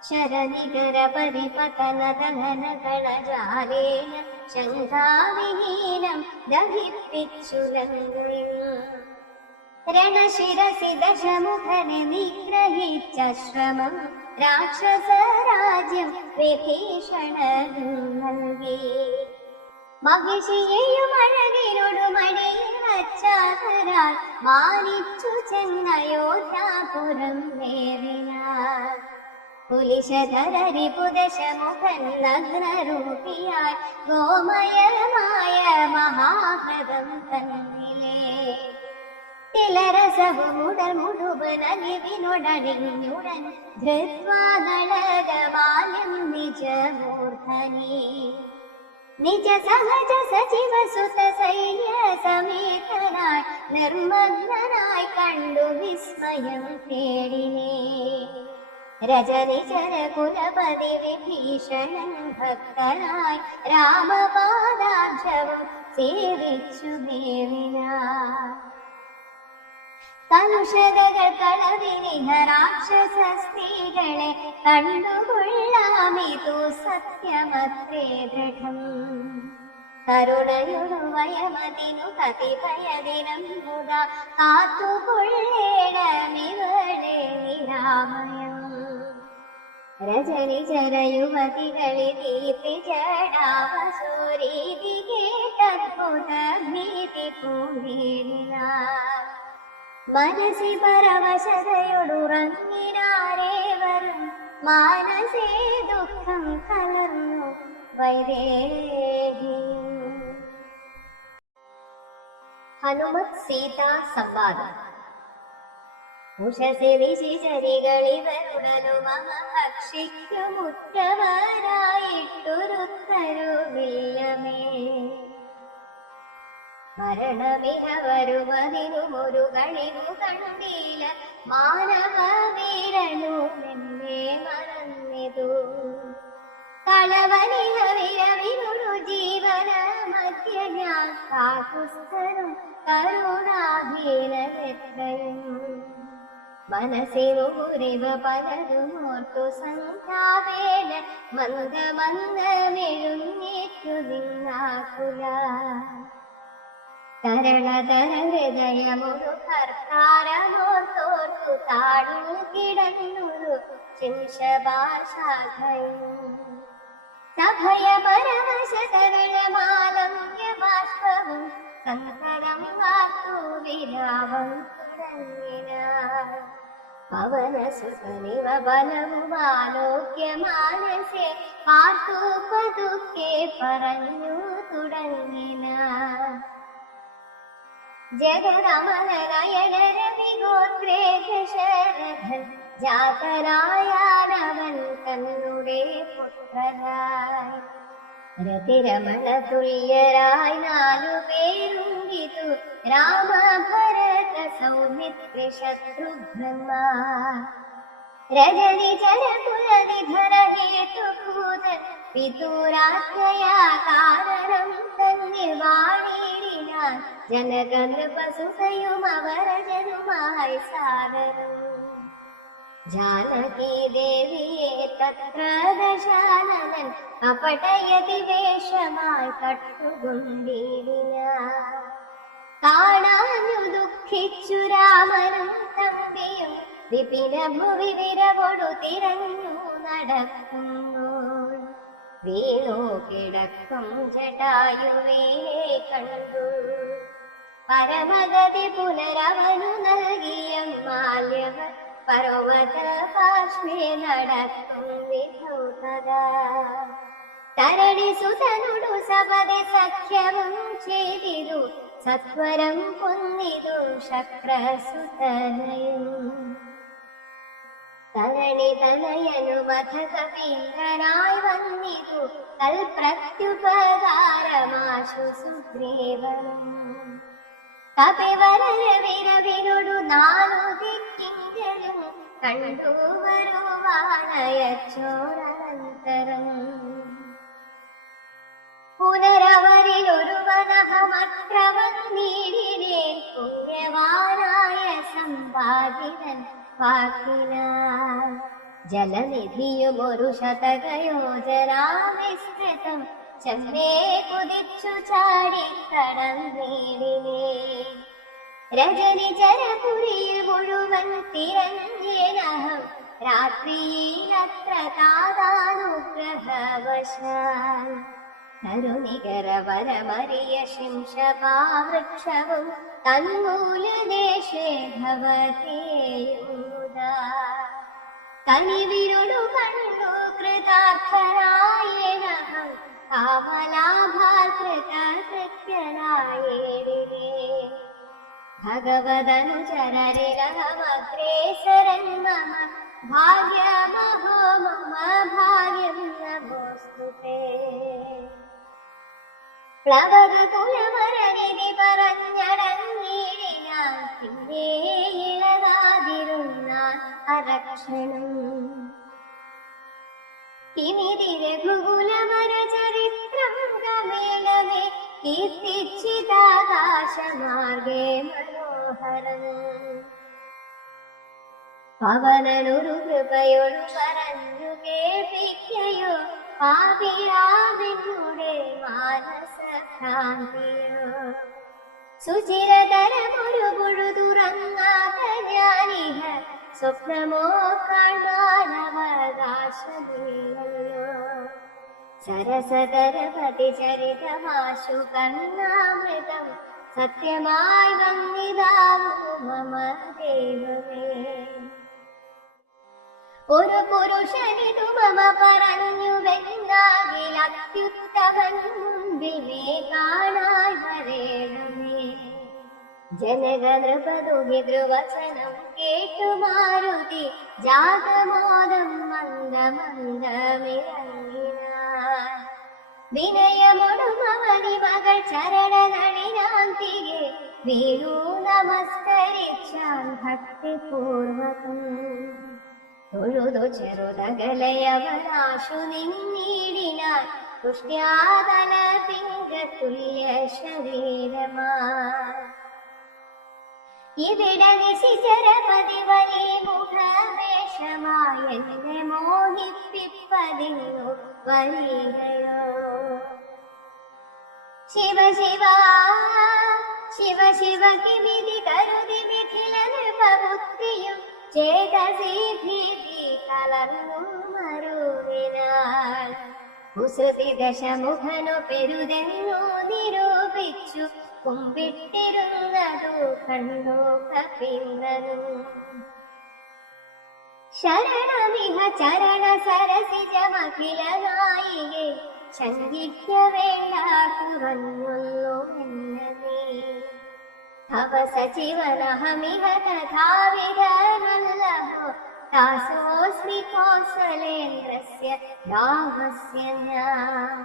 ശരനികര പരിപതന ദഹന ഗണജാലേന ശങ്കാവിഹീനം ദഹിപ്പിച്ചു ലങ്കയിൽ രണശിരസി ദശമുഖനെ നിഗ്രഹിച്ച ശ്രമം രാക്ഷസ രാജ്യം വിഭീഷണനും നൽകി മഹിഷിയെയും അഴകിനോടു മടിയിൽ വച്ചാതരാൽ മാനിച്ചു ചെന്നയോധ്യാപുരം വേറിനാർ കുലിശധരരിപുദശമുഖൻ നഗ്നരൂപിയായി ഗോമയമായ മഹാഹൃദം തന്നിലേ തിലരസവുമുടൽ മുഴുവനലിവിനോടണിഞ്ഞുടൻ ധൃത്വാനളകമാല്യം നിജമൂർധനി നിജ സഹജ സജീവ സുത സൈന്യ സമേതനായി നിർമ്മഗ്നനായി കണ്ടു വിസ്മയം തേടിനേ രജനിചര കുലപതി വിഭീഷണൻ ഭക്തനായി രാമപാദാക്ഷവും സേവിച്ചു ദേവിനാർ കലുഷതകൾ കളവിനിഹ രാക്ഷസ സ്ത്രീകളെ കണ്ടുകൊള്ളാമിതു സത്യമത്രേ ദൃഢം കരുണയൊടു വയമതിനു കതിഭയദിനം മുതാ കാത്തുകൊള്ളേണമിവളെ നിരാമയം രജനിചര യുവതികളെ ദീപ്തി ജടാവസൂരീതി കേട്ടദ്ഭുത ഭീതി പൂണ്ടിനാർ മനസി പരവശതയൊടുറങ്ങിനാരേവരും മാനസേ ദുഃഖം കലർന്നു വൈദേഹി ഹനുമത് സീതാ സംവാദം. ഉഷസി ഋഷിചരികളിവരുടനു മമ ഭക്ഷിക്കുമുറ്റവരായിട്ടൊരുത്തരുമില്ലമേ. മരണമിഹ വരുമതിനുമൊരു കഴിവു കണ്ടീല മാനവ വീരനു എന്നെ മറന്നിതു. കളവനിഹ വിരവിനൊരു ജീവന മധ്യ ഞാൻ കാകുസ്ഥനും കരുണാഹീനമെത്രയും. മനസ്സിനു മുറിവ പലതുമോർത്തു സംഖ്യാവേന മന്ദമന്ദമെഴുന്നേറ്റു നിന്നാകുല. തരണതര ഹൃദയമൊരു കർത്താരമോർത്തോർത്തു താഴു കിടന്നൊരു ശിംശഭാഷാഖയും. സഭയ പരമശതരമാലംബ്യബാഷ്പവും സന്തരം വാർത്തു വിലാപം തുടങ്ങിന. പവനസുതനിവ ബലവുമാലോക്യ മാനസേ പാർത്തു പതുക്കെ പറഞ്ഞു തുടങ്ങിന. ജഗദമലനയന രവിഗോത്രേ ദശരഥൻ ജാതനായാണവൻ തന്നുടെ പുത്രനായി. രതിരമണ തുല്യരായി 4 പേരുണ്ടിതു രാമ ഭരത സൗമിത്രി ശത്രുഘ്നന്മാർ. രജനി ജനകുലനിധന ഹേതുഭൂതൻ പിതുരാജ്ഞയാ കാരണം തന്നിൽ വാണിടിനാൻ. ജനകനൃപസുതയും അവരജനുമായി സാദരം. ജാനകി ദേവിയെ തത്ര ദശാനനൻ കപടയതി വേഷമായി കട്ടുകൊണ്ടിടിനാൻ. കാണാഞ്ഞു ദുഃഖിച്ചു രാമനും തമ്പിയും വിപിന ഭുവി വിരവൊടു തിരഞ്ഞു നടക്കുമ്പോൾ. വീണു കിടക്കും ജടായുവിനെ കണ്ടു. പരമഗതി പുനരവനു നൽകിയ മാല്യവ പർവത പാർശ്വേ നടക്കും വിധൗതദ. തരണി സുതനുടു സപതി സഖ്യവും ചെയ്തിരു സത്വരം കൊന്നിതു ശക്രസുതനയും. തരണി തനയനു വധ കപീന്ദ്രനായി വന്നിതു തൽപ്രത്യുപകാരമാശു സുഗ്രീവനും. കപിവരര വിരവിനൊടു 4 ദിക്കിങ്കലും കണ്ടു വരുവാണയച്ചോരനന്തരം. പുനരവരിലൊരുവനഹമത്ര വന്നീടിനേൻ പുണ്യവാനായ സമ്പാദിതൻ വാക്കിനാൻ. ജലനിധിയുമൊരു ശതകയോജനാവിസ്തൃതം ചെമ്മേ കുതിച്ചു ചാടി കടന്നീടിനേ. രജനി ജനപുരിയിൽ മുഴുവൻ തിരഞ്ഞേനഹം രാത്രിയിലത്ര താതാനുഗ്രഹവശാൽ. തരുനികരവരമറിയ ശിംശപാവൃക്ഷവും തന്മൂലദേശേ ഭവതേയൂദാ. കനിവിരുടു കണ്ടു കൃതാർത്ഥനായേനഹം കാമലാഭാകൃതകൃത്യനായേടിനേ. ഭഗവദനുചരരിരഹമഗ്രേസരൻ മമ ഭാഗ്യമഹോ മമ ഭാഗ്യം നമോസ്തുതേ. പ്ലവക കുലവരനിധി പറഞ്ഞടങ്ങിയിടിനാൻ പിന്നെ ഇളകാതിരുന്നാൻ അരക്ഷണം. കിമിതി രഘുകുലവര ചരിത്രം ഗമേഗമേ കീർത്തിച്ചിതാകാശമാർഗേ മനോഹരൻ. പവനനൊരു കൃപയൊഴു പറഞ്ഞു കേൾപ്പിക്കയോ പാപിയാവിനുടെ മാനസഭ്രാന്തിയോ. സുചിരതരമൊരു പുഴുതുറങ്ങാത്ത ഞാനിഹ സ്വപ്നമോ കാണാനവകാശമില്ലല്ലോ. സരസതരപതി ചരിതമാശു കർണാമൃതം സത്യമായി വന്നിതാവൂ മമ ദൈവമേ. ഒരു പുരുഷനിതു മമ പറഞ്ഞുവെന്നാകിൽ അത്യുത്തമൻ മുൻപിൽ മേ കാണാൻ വരേണമേ. ജനക നൃപതുഹിതൃവചനം കേട്ടു മാരുതി ജാതമോദം മന്ദമന്ദമിറങ്ങിനാൻ. വിനയമൊടുമവനി മകൾ ചരണനളിനാന്തികെ വീണു നമസ്കരിച്ചാൻ ഭക്തിപൂർവകം. തൊഴുതു ചെറുതകലയവനാശു നിന്നീടിനാൻ തുഷ്ട്യാതല പിംഗതുല്യ ശരീരമാൻ. ഇവിടെ നിശിചരപതി വലി മുഖവേഷമായ എന്നെ മോഹിപ്പിപ്പതിന്നു വലിയയോ. ശിവ ശിവ ശിവ ശിവ കിമിതി കരുതി മിഥില നൃപബുദ്ധിയും ചേതസി ഭീതി കലർന്നു മരുവിനാൽ. കുസൃതി ദശമുഖനു പെരുതെന്നു നിരൂപിച്ചു കുമ്പിട്ടിരുന്നതു കണ്ടു കപിന്ദ്രനും. ശരണമിഹ ചരണ സരസിജമഖില നായികെ ശങ്കിക്ക വേണ്ട കുറഞ്ഞൊന്നു എന്നേ. തവ സജീവനഹമിഹ തഥാവിധനല്ലഭോ ദാസോസ്മി കൗസലേന്ദ്രസ്യ രാമസ്യ ഞാൻ.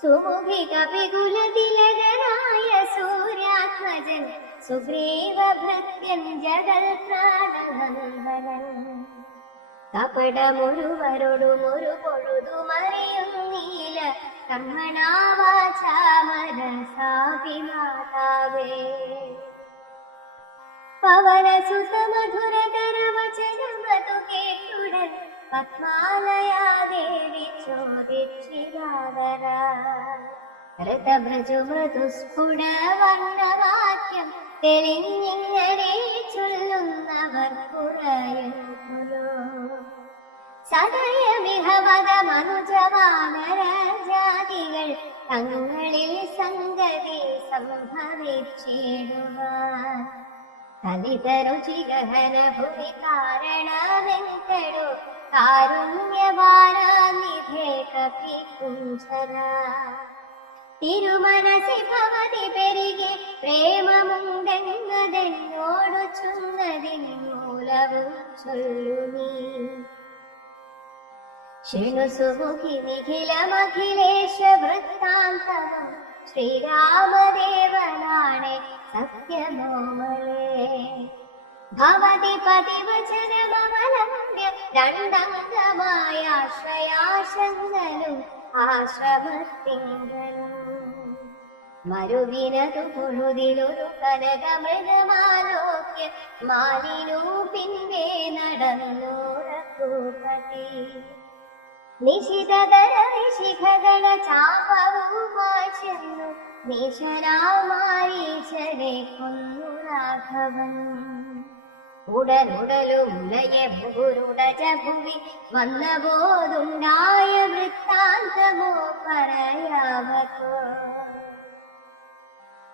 സുമുഖി കപികുലതിലകനായ സൂര്യാത്മജൻ സുഗ്രീവ ഭൃത്യൻ ജഗൽപ്രാണനന്ദനൻ. കപടമൊരുവരോടുമൊരു പൊഴുതുമറിയുന്നീല കർമ്മണാവാചാമനസാഭിമാതാവേ. പവനസുത മധുരകരവചനമതു കേട്ടുടൻ പത്മാലയാദേവി ചോദിച്ചിരാദര. ഋതഭൃജു മൃദുസ്ഫുട വർണ്ണവാക്യം തെളിഞ്ഞിങ്ങനെ ചൊല്ലുന്നവർ കുറയുന്നു. സദയമിഹവദമനുജവാനര ജാതികൾ തങ്ങളിൽ സംഗതി സംഭവിച്ചിടുവാൻ. കലിതരുചിഗഹന ഭുവി കാരണമെന്തടു കാരുണ്യവാനാനിധേ കപികുഞ്ചര. തിരുമനസി ഭവതി പെരികെ പ്രേമമുണ്ടെന്നതെന്നോടു ചൊന്നതിൻ മൂലവും ചൊല്ലുനീ. ശൃണു സുമുഖി നിഖിലമഖിലേശ വൃത്താന്തവും ശ്രീരാമദേവനാണെ സത്യമോമലേ. ഭവതി പതിവചനമവലംബ്യ രണ്ടംഗമായ ആശ്രയാശങ്കനും ആശ്രമത്തിങ്കലും. മരുവിനതു പൊഴുതിലൊരു കനകമൃഗമാലോക്യ മാലിനു പിൻപേ നടന്നൂറപ്പൂപതി. നിശിതതര നിശിഖഗണ ചാപവുമായി ചെന്നു നീശനാമാരീശനെ കൊന്നു രാഘവൻ. ഉടനുടലുലയ ഭൂരുടജ ഭുവി വന്നബോധുണ്ടായ വൃത്താന്തമോ പറയാവതോ.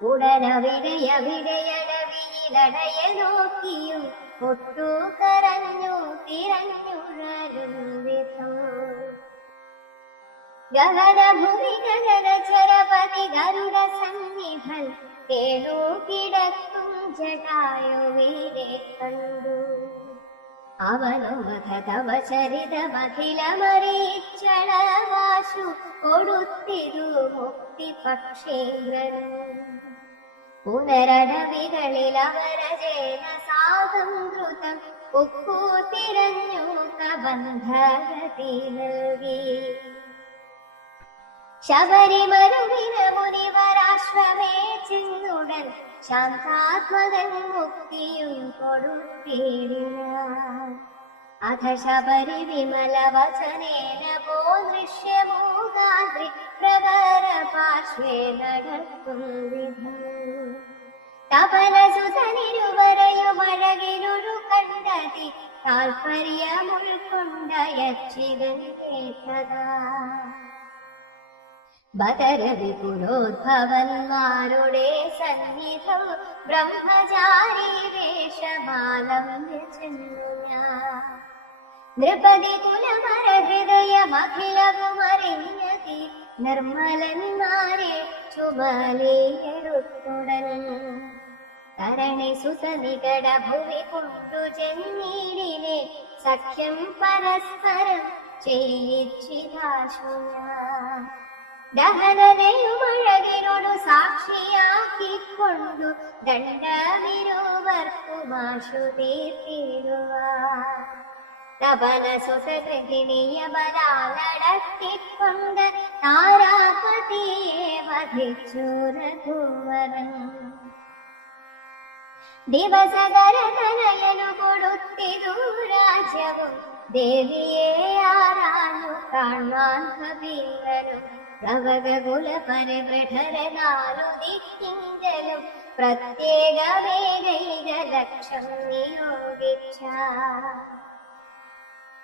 ഉടനവിടയവിടയടവിയിലടയ നോക്കിയും ഒട്ടു കരഞ്ഞു തിരഞ്ഞുഴലും വിധം. ഗഹന ഭൂമി ഗഗനചരപതി ഗരുഡ സന്നിഭൻ കേളു കിടക്കും ജടായുവിനെ കണ്ടു. അവനു മധതവ ചരിതമഖിലമറിയിച്ചളവാശു കൊടുത്തിരു മുക്തി പക്ഷേന്ദ്രനും. പുനരടവികളിൽ അവരജേന സാധം ദ്രുതം ഉക്കു തിരഞ്ഞു കബന്ധഗതി നൽകി. ശബരിമരുവിന മുനിവരാശ്രമേ ചെന്നുടൻ ശാന്താത്മകൻ മുക്തിയും കൊടുത്തിടിനാൻ. അധ ശബരി വിമല വചനേന പോ ദൃശ്യമൂകാദ്രി പ്രവര പാർശ്വേ നടക്കും വിധം. തപനസുതനിരുവരയുമഴകിലൊരു കണ്ടതി താൽപര്യമുൾക്കൊണ്ട യക്ഷികൻ കേട്ടതാ. ബദര വിപുലോദ്ഭവന്മാരുടെ സന്നിധം ബ്രഹ്മചാരി വേഷമാലംബ്യ ചെന്നു ഞാൻ. നൃപതി കുലമര ഹൃദയമഖിലവുമറിഞ്ഞതി നിർമ്മലന്മാരെ ചുമലിയെടുത്തുടൻ. ധരണി സുതനികട ഭുവി കൊണ്ടു ചെന്നീടിനെ സഖ്യം പരസ്പരം ചെയ്യിച്ചിതാശു ഞാൻ. ദഹനനെയുമഴകിനോടു സാക്ഷിയാക്കിക്കൊണ്ടു ദണ്ഡമിരുവർക്കുമാശു തീർത്തിടുവാൻ. തപന സുതഗൃഹിണിയ ബലാലടക്കിക്കൊണ്ട് താരാപതിയെ വധിച്ചു രഘുവരൻ. ദിവസകരതനയനു കൊടുത്തിതു രാജ്യവും ദേവിയെ ആരാഞ്ഞു കാണാൻ കപിലനും. പ്രവകകുല പരിവൃഢരനാലു ദിക്കിങ്കലും പ്രത്യേകമേകൈക ലക്ഷം നിയോഗിച്ച.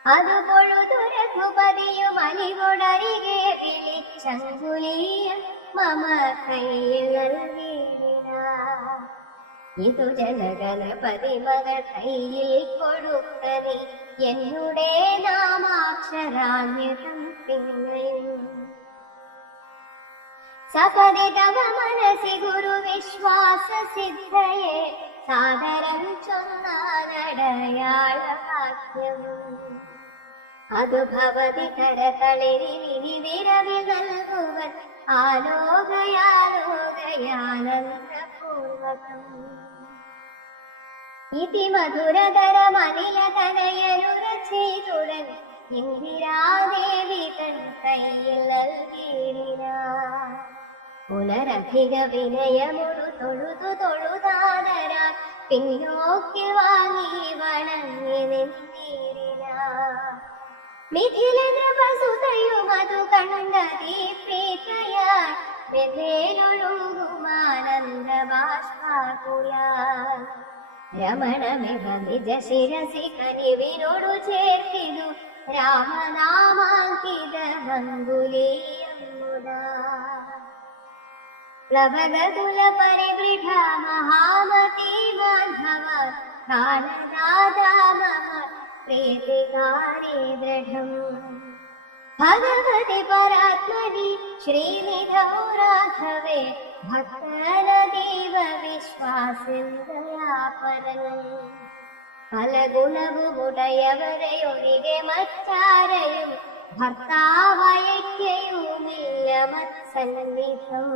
അതു പൊഴുതു രഘുപതിയും അലികൊടരികെ വിളിച്ചങ്കുലിയും മമ കയ്യിൽ നൽകിയിട. ഇതു ജനഗണപതി മകൾ കയ്യിൽ കൊടുക്കനി എന്നുടെ നാമാക്ഷരാന്യതം പിന്നെയും. സപതി തവ മനസി ഗുരു വിശ്വാസ സിദ്ധയെ സാദരം ചൊന്നാനടയാളവാക്യവും. അതു ഭവതി കരതളിരിനി വിരവി നൽകുവൻ ആലോകയാലോകയാനന്ദപൂർവകം. ഇതി മധുരതരമനിലതനയനുര ചെയ്തുടൻ ഇന്ദിരാദേവി തൻ കയ്യിൽ നൽകിയിടിന. പുനരധിക വിനയമൊടു തൊഴുതു തൊഴുതാതരാ പിന്നോക്കി വാങ്ങി വണങ്ങി നിന്നിരിന. മിഥില നൃപസുതയും അതു കണ്ടതീ പ്രീതയാൽ വെന്നേലൊഴുകുമാനന്ദ ബാഷ്പാകുലാൽ. രമണമിഹ നിജ ശിരസി കനിവിനോടു ചേർത്തിതു രാമനാമാങ്കിത മംഗുലീയമുദാ. പ്ലവഗകുല പരിവൃഢ മഹാമതി മാധവ പ്രാണനാദാ മമ പ്രീതികാരി ദൃഢം. ഭഗവതി പരാത്മനി ശ്രീനിധൗ രാഘവേ ഭക്തനദീവ വിശ്വാസിന്ദയാപരനും. പല ഗുണവുമുടയവരെയൊഴികെ മറ്റാരെയും ഭർത്താവയക്കയുമില്ല മത്സന്നിധം.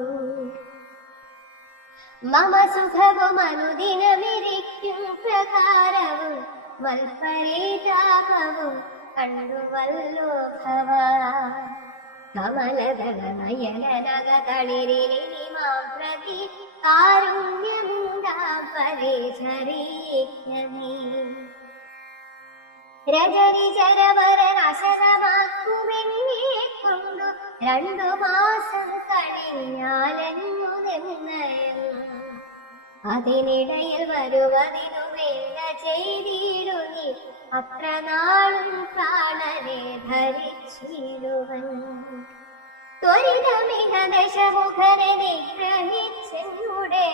മമ സുഖവും അനുദിനമിരിക്കും പ്രകാരവും വൽപരിതാപവും കണ്ടുവല്ലോ ഭവാൻ. കമലദളനയനനഗതളിരിനി മാം പ്രതി കാരുണ്യമുണ്ടാ പരിചരിക്കണേ. രജനിചരവരനാശനമാക്കുമെന്നെ കൊണ്ടു 2 മാസം കഴിഞ്ഞാലെന്നു നിർണയം. അതിനിടയിൽ വരുവതിനു വേണ്ട ചെയ്തിടുനി അത്ര നാളും പ്രാണനെ ധരിച്ചിടുവൻ. ത്വരിതമിഹ ദശമുഖനെ നിഗ്രഹിച്ചെന്നുടെ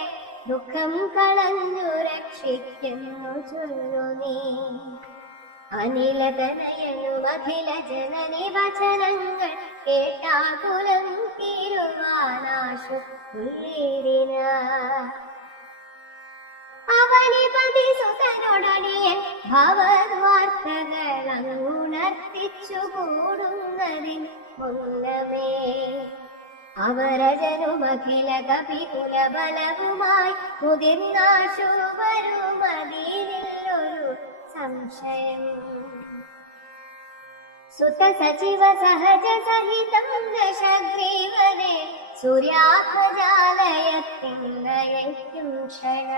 ദുഃഖം കളഞ്ഞു രക്ഷിക്കുന്നു ചൊല്ലു നീ. അനിലതനയനും അഖില ജനനി വചനങ്ങൾ കേട്ടാകുലം തീരുവാനാശു ഉള്ളിരിന. അവനിപതി സുതനൊടടിയൻ ഭവദ്വാർത്തകളങ്ങുണർത്തിച്ചു കൂടുന്നതിൻ മുന്നമേ അവരജനുമഖില കപികുല ബലവുമായി മുതിർന്നാശു വരുമതിലൊരു സംശയം. സുത സചിവ സഹജ സഹിതം ദശഗ്രീവനെ സൂര്യാഭജാലയത്തിന്നയയ്ക്കും ക്ഷണ.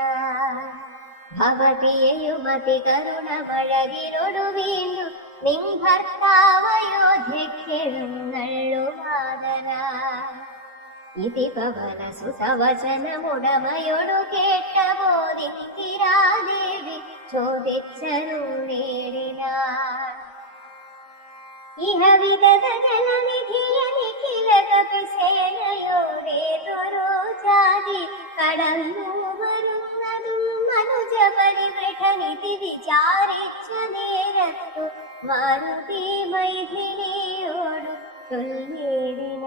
ഭവതിയുമതി കരുണമഴകിലൊടു വീണ്ടു നിൻ ഭർത്താവയോധ്യക്കെഴുന്നള്ളുവാദന. ഇതി പവന സുസവചനമുടമയൊടു കേട്ട ബോധിരാദേവി ചോദിച്ചനു നേടിന. ഇഹ വിഗത ജലനിധിയ നിഖില കപിസേനയോടേതൊരു ജാതി കടന്നു വരുന്നതും മനുജ പരിവൃഢനിധി വിചാരിച്ച നേരത്തു മാരുതി മൈഥിലിയോടു ചൊല്ലിടിന.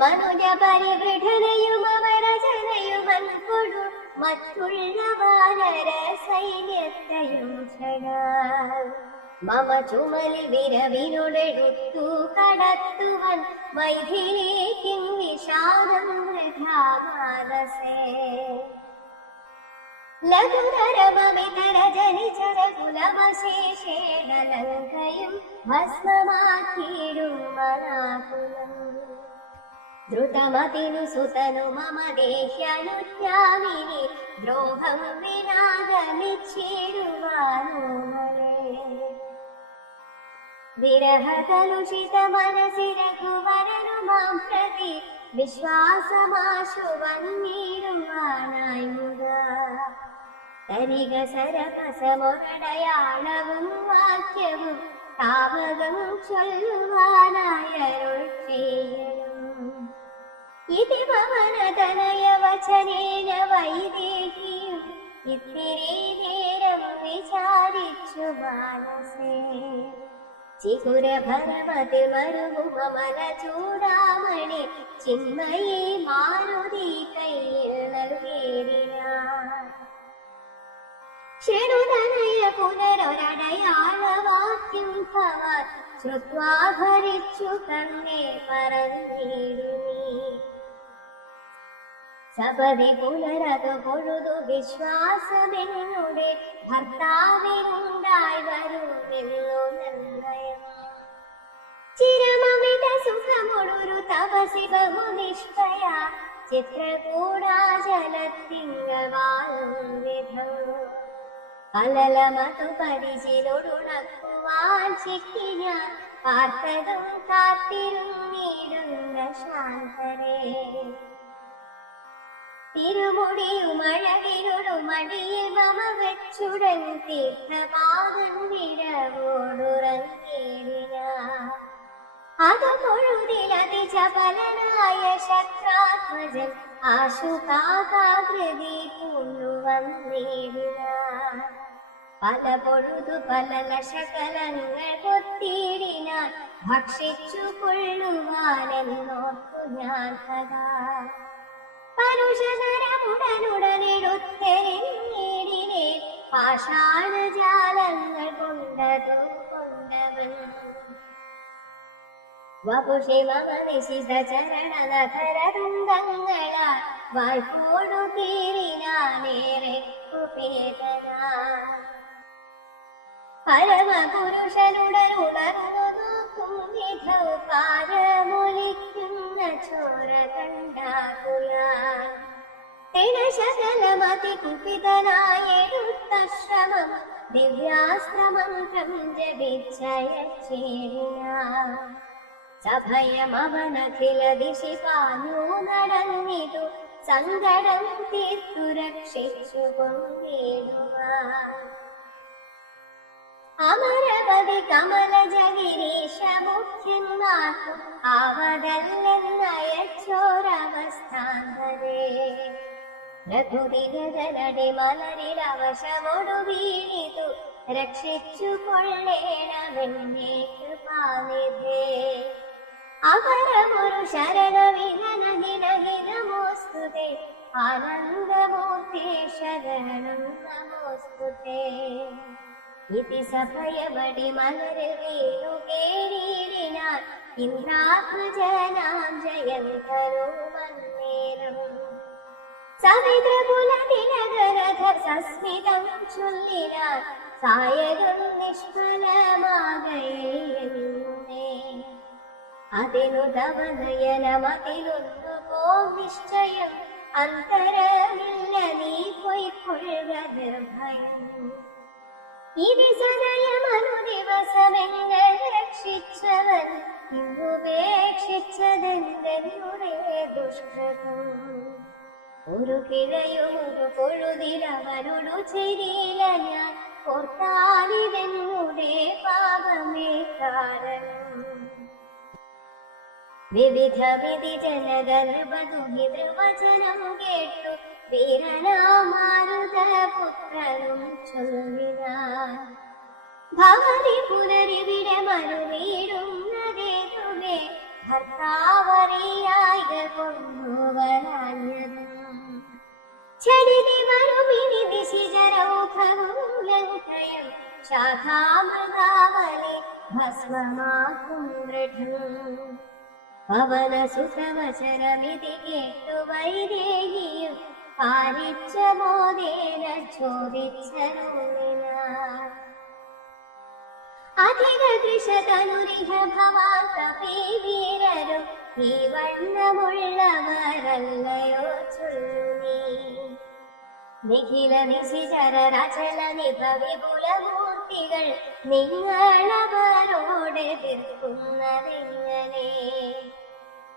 മനുജ പരിവൃഢനയും അവരചനയും അൻപുട മറ്റുള്ള വാനര സൈന്യത്തെയും ക്ഷണാൽ മമ ചുമലി വിരവിനോടെടുത്തു കടത്തുവൻ മൈഥിലേക്കും വിഷാദം വൃഥാ മാനസേ ലഘുതരമമിതരജനിചരകുലമശേഷേണ ലങ്കയും ഭസ്മമാക്കിയിടും മനാകുലം ദ്രുതമതിനു സുതനു മമ ദേഹ്യനുജ്ഞാമിനി ദ്രോഹം വിനാഗമിച്ചിടുവാനോ മലേ വിരഹകലുഷിത മനസി രഘുവരനു മാം പ്രതി വിശ്വാസമാശു വന്നിടുവാനായി മുതാ തരിക സരപസമൊരടയാളവും വാക്യവും താവകം ചൊല്ലുവാനായരുൾ ചെയ്യണം ഇതി ഭവനതനയ വചനേന വൈദേഹിയും ഇത്തിരി നേരം വിചാരിച്ചു മാനസേ ചികുരഭരമതി മരുമമല ചൂടാമണി ചിന്മയി മാരുതി കയ്യിൽ നൽകിയിടിനാൻ ക്ഷണുതനയ പുനരൊരടയാളവാക്യം ഭവാൻ ശ്രുത്വാ ഭരിച്ചു കണ്ണേ പറഞ്ഞിടുന്നീ സപതി പുനരതു പൊഴുതു വിശ്വാസമെന്നുടെ ഭർത്താവിനുണ്ടായി വരുമെന്നു നിർണയം ചിരമമിത സുഖമൊടൊരു തപസി ബഹുനിഷ്ഠയ ചിത്രകൂടാചലത്തിങ്കവാളും വിധം അലലമതു പരിചിലൊടുണക്കുവാൻ ചിക്കിന പാർത്തതും കാത്തിരുന്നിടുന്ന ശാന്തരേ തിരുമുടിയുമഴവിരുമടിയിൽ മമ വെച്ചുടൻ തീർത്ഥപാദം വിടവോടുറങ്ങിയിടിന അതു പൊഴുതിലതിചപലനായ ശക്രാത്മജൻ ആശുകാകാകൃതി പൂണ്ടു വന്നിടുക പല പൊഴുതു പല ലശകലങ്ങൾ കൊത്തിയിടിനാൽ ഭക്ഷിച്ചു കൊള്ളുവാനെന്നോർത്തു ഞാൻ കഥാ പരുഷനരമുടനുടനെടുത്തെരിഞ്ഞിടിനെ പാഷാണജാലങ്ങൾ കൊണ്ടതു കൊണ്ടവൻ വപുഷി മമ നിശിത ചരണനധരതുണ്ടങ്ങളാൽ വായ്പോടു തീരിനാനേറെ കുപേതനാ പരമപുരുഷനുടനുണർന്നു നോക്കും വിധൗ പാരമൊലിക്കുന്ന ചോര കണ്ടാകുലാൻ തിണശകലമതി കുപിതനായെടുത്ത ശ്രമം ദിവ്യാസ്ത്രമന്ത്രം ജപിച്ചയച്ചേരിനാൻ സഭയമവനഖില ദിശി പാഞ്ഞു നടന്നിതു സങ്കടം തീർത്തു രക്ഷിച്ചു കൊണ്ടിടുവാൻ അമരപതി കമലജഗിരീശ മുഖ്യന്മാർക്കും ആവതല്ലെന്നയച്ചോരവസ്ഥാന്തരേ രഘുദിഗജനടി മലരിൽ അവശമൊടു വീണിതു രക്ഷിച്ചു കൊള്ളേണമെന്നേ കൃപാനിധേ അപരമൊരു ശരണവിനനഹിനഹിനമോസ്തുതേ ആനന്ദമൂർത്തി ശരണം നമോസ്തുതേ ഇതി സഭയമടി മലരിൽ വീണു കേറിയിടിനാൻ ഇന്ദ്രാത്മജനാം ജയന്തരുമന്നേരം സവിതൃകുലതിലകരഥ സസ്മിതം ചൊല്ലിനാൻ സായകം നിഷ്ഫലമാകയേ അതിനു തവനയനമതിലൊന്നു പോ നിശ്ചയം അന്തരമില്ല നീ പൊയ്ക്കൊള്ളുക ഭയം ഇതി സദയമനു ദിവസമെങ്ങൾ രക്ഷിച്ചവൻ ഇന്നുപേക്ഷിച്ചതെന്തെന്നുടെ ദുഷ്കൃതം ഒരു പിഴയും ഒരു പൊഴുതിലവനോടു ചെയ്തില്ല ഞാൻ ഓർത്താനിതെന്നുടെ പാപമേ കാരണം വിവിധ വിധി ജനഗർഭദുഹിതൃവചനം കേട്ടു വീരനാമാരുത പുത്രനും ചൊല്ലിനാൻ ഭവതി പുനരിവിടെ മരുവീടുന്നതേ തുമേ ഭർത്താവറിയായ കൊണ്ടുവരാഞ്ഞതും ചടിതി നിശിചരൗഖവും ലങ്കയും ശാഖാമൃതാവലി ഭസ്മമാക്കും ദൃഢം. പവനസുതവചനമിതി കേട്ടു വൈദേഹിയും പാലിച്ച മോദേന ചോദിച്ചരുളിനാർ. അധിക ദൃശതനുരിഹ ഭവാൻ കപി വീരരും ഈ വണ്ണമുള്ളവരല്ലയോ ചൊല്ലുനീ. നിഖില നിശിചര രചന നിഭ വിപുലമൂർത്തികൾ നിങ്ങളവരോട് എതിർക്കുന്നതെങ്ങനെ?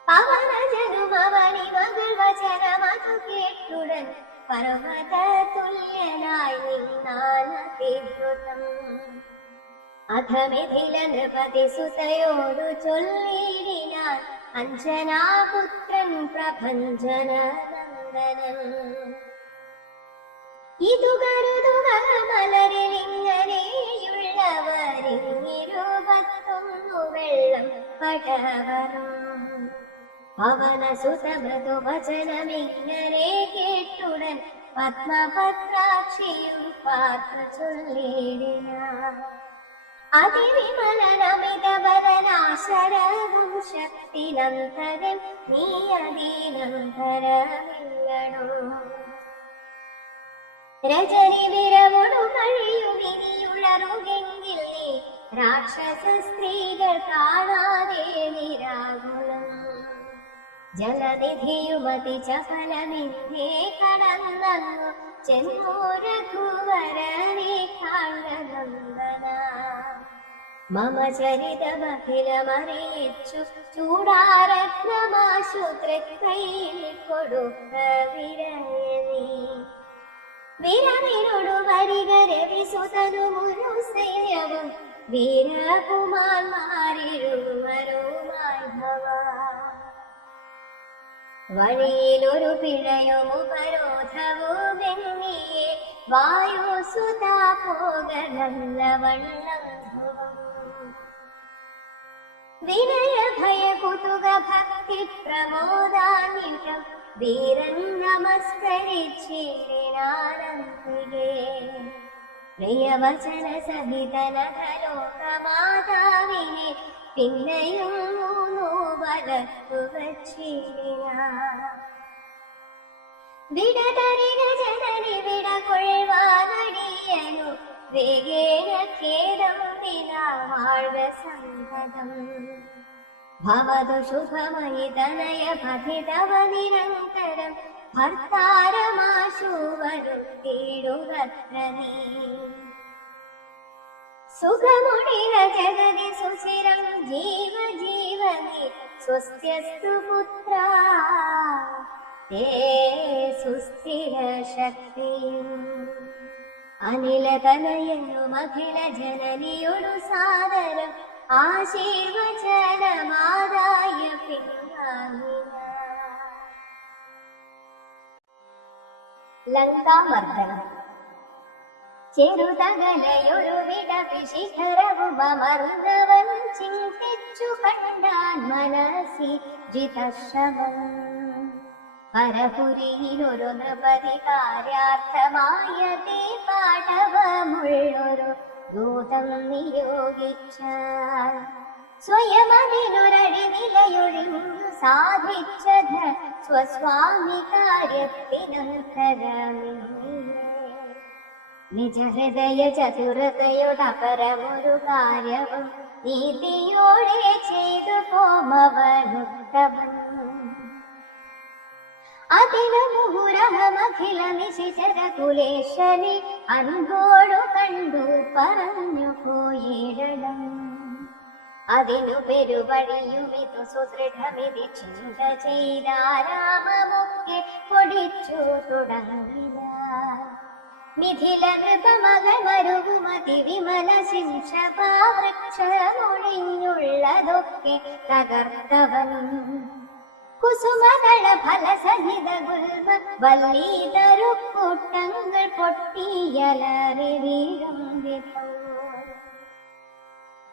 പവനജനുമവനി മകൾ വചനമതു കേട്ടുടൻ പർവ്വത തുല്യനായി നിന്നാനതിദ്രുതം. അധമിഥില നൃപതി സുതയോടു ചൊല്ലിടിനാൻ അഞ്ജനാപുത്രൻ പ്രഭഞ്ജന നന്ദനം. ഇതു കരുതുക മലരിലിങ്ങനെയുള്ളവരിങ്ങിരുപത്തൊന്നു വെള്ളം പടവറും. പവനസുത മൃദുവചനമിങ്ങനെ കേട്ടുടൻ പത്മപത്രാക്ഷിയും പാർത്ത് ചൊല്ലിടിനാൻ. അതിവിമലനമിതവരനാശരവും ശക്തിനന്തരം നീ അതീനന്തരമില്ലടോ. രജനി വിരവൊടു കഴിയുവിനിയുളറുകെങ്കിൽ നീ രാക്ഷസ സ്ത്രീകൾ കാണാതെ നിരാകുലം. ജലനിധിയുമതി ചഫലമിന്നേ കടന്നങ്ങു ചെന്നു രഘുവരനെ കാണനന്ദന. മമ ചരിതമഖിലമറിയിച്ചു ചൂടാരത്നമാശു തൃക്കൈയിൽ കൊടുക്ക വിരയനീ. വിരവിനോടു വരിക രവിസുതനുമുരു സൈന്യവും വീരകുമാർമാരിരുവരുമായി ഭവ. വഴിയിലൊരു പിഴയും ഉപരോധവുമെന്നിയെ വായുസുതാ പോക നല്ല വണ്ണം ധ്രുവം. വിനയ ഭയ കുതുക ഭക്തി പ്രമോദാന്വിതം വീരൻ നമസ്കരിച്ചിനാനന്ദികേ. പ്രിയവചന സഹിതനലോകമാതാവിനെ പിന്നെയും മൂന്നു വലത്തു വച്ചിടിനാർ. വിടതറിക ജനനി വിട കൊള്ളുവാനടിയനു വേഗേന ഖേദം വിനാ വാഴ്ക സമ്പദം. ഭവതു ശുഭമയി തനയ പതിതവ നിരന്തരം ഭർത്താരമാശു വരുത്തിടുകത്ര നീ. സുഖമുണിര ജഗതി സുസ്ഥിരം ജീവ ജീവനി സ്വസ്ത്യസ്തു പുത്ര തേ സുസ്ഥിര ശക്തിയും. അനിലതനയനും അഖില ജനനിയൊരു സാദരം ആശീർവചനമാതായ പിന്നാമിന. ലങ്കാമർദ്ദനം. ചെറുതകലയൊരു വിടവിശിഖരവുമർന്നവൻ ചിന്തിച്ചു കണ്ടാൻ മനസ്സി ജിതശ്രമം. പരപുരിയിലൊരു നൃപതി കാര്യാർത്ഥമായ പാഠവമുള്ളൊരു ദൂതം നിയോഗിച്ചാൽ സ്വയം അതിനൊരടി നിലയൊഴിഞ്ഞു സാധിച്ച സ്വസ്വാമി കാര്യത്തിനന്തരമില്ലേ. നിജ ഹൃദയ ചതുരതയോടപരമൊരു കാര്യവും നീതിയോടെ ചെയ്തു പോമവനുത്തമൻ. അതിനു മുഹുരഹമഖില നിശിചര കുലേശനി അൻപോടു കണ്ടു പറഞ്ഞു പോയിടണം. അതിനു പെരുവഴിയുമിതു സുദൃഢമിതി ചിന്ത ചെയ്താരാമമൊക്കെ പൊടിച്ചു തുടങ്ങില്ല. മിഥില നൃപമകൾ മരുവുമതി വിമല ശിംഷപാവൃക്ഷമൊഴിഞ്ഞുള്ളതൊക്കെ തകർത്തവൻ. കുസുമകള ഫലസഹിത ഗുൽമ വല്ലീതരുക്കൂട്ടങ്ങൾ പൊട്ടിയലറി വീഴും വിധം.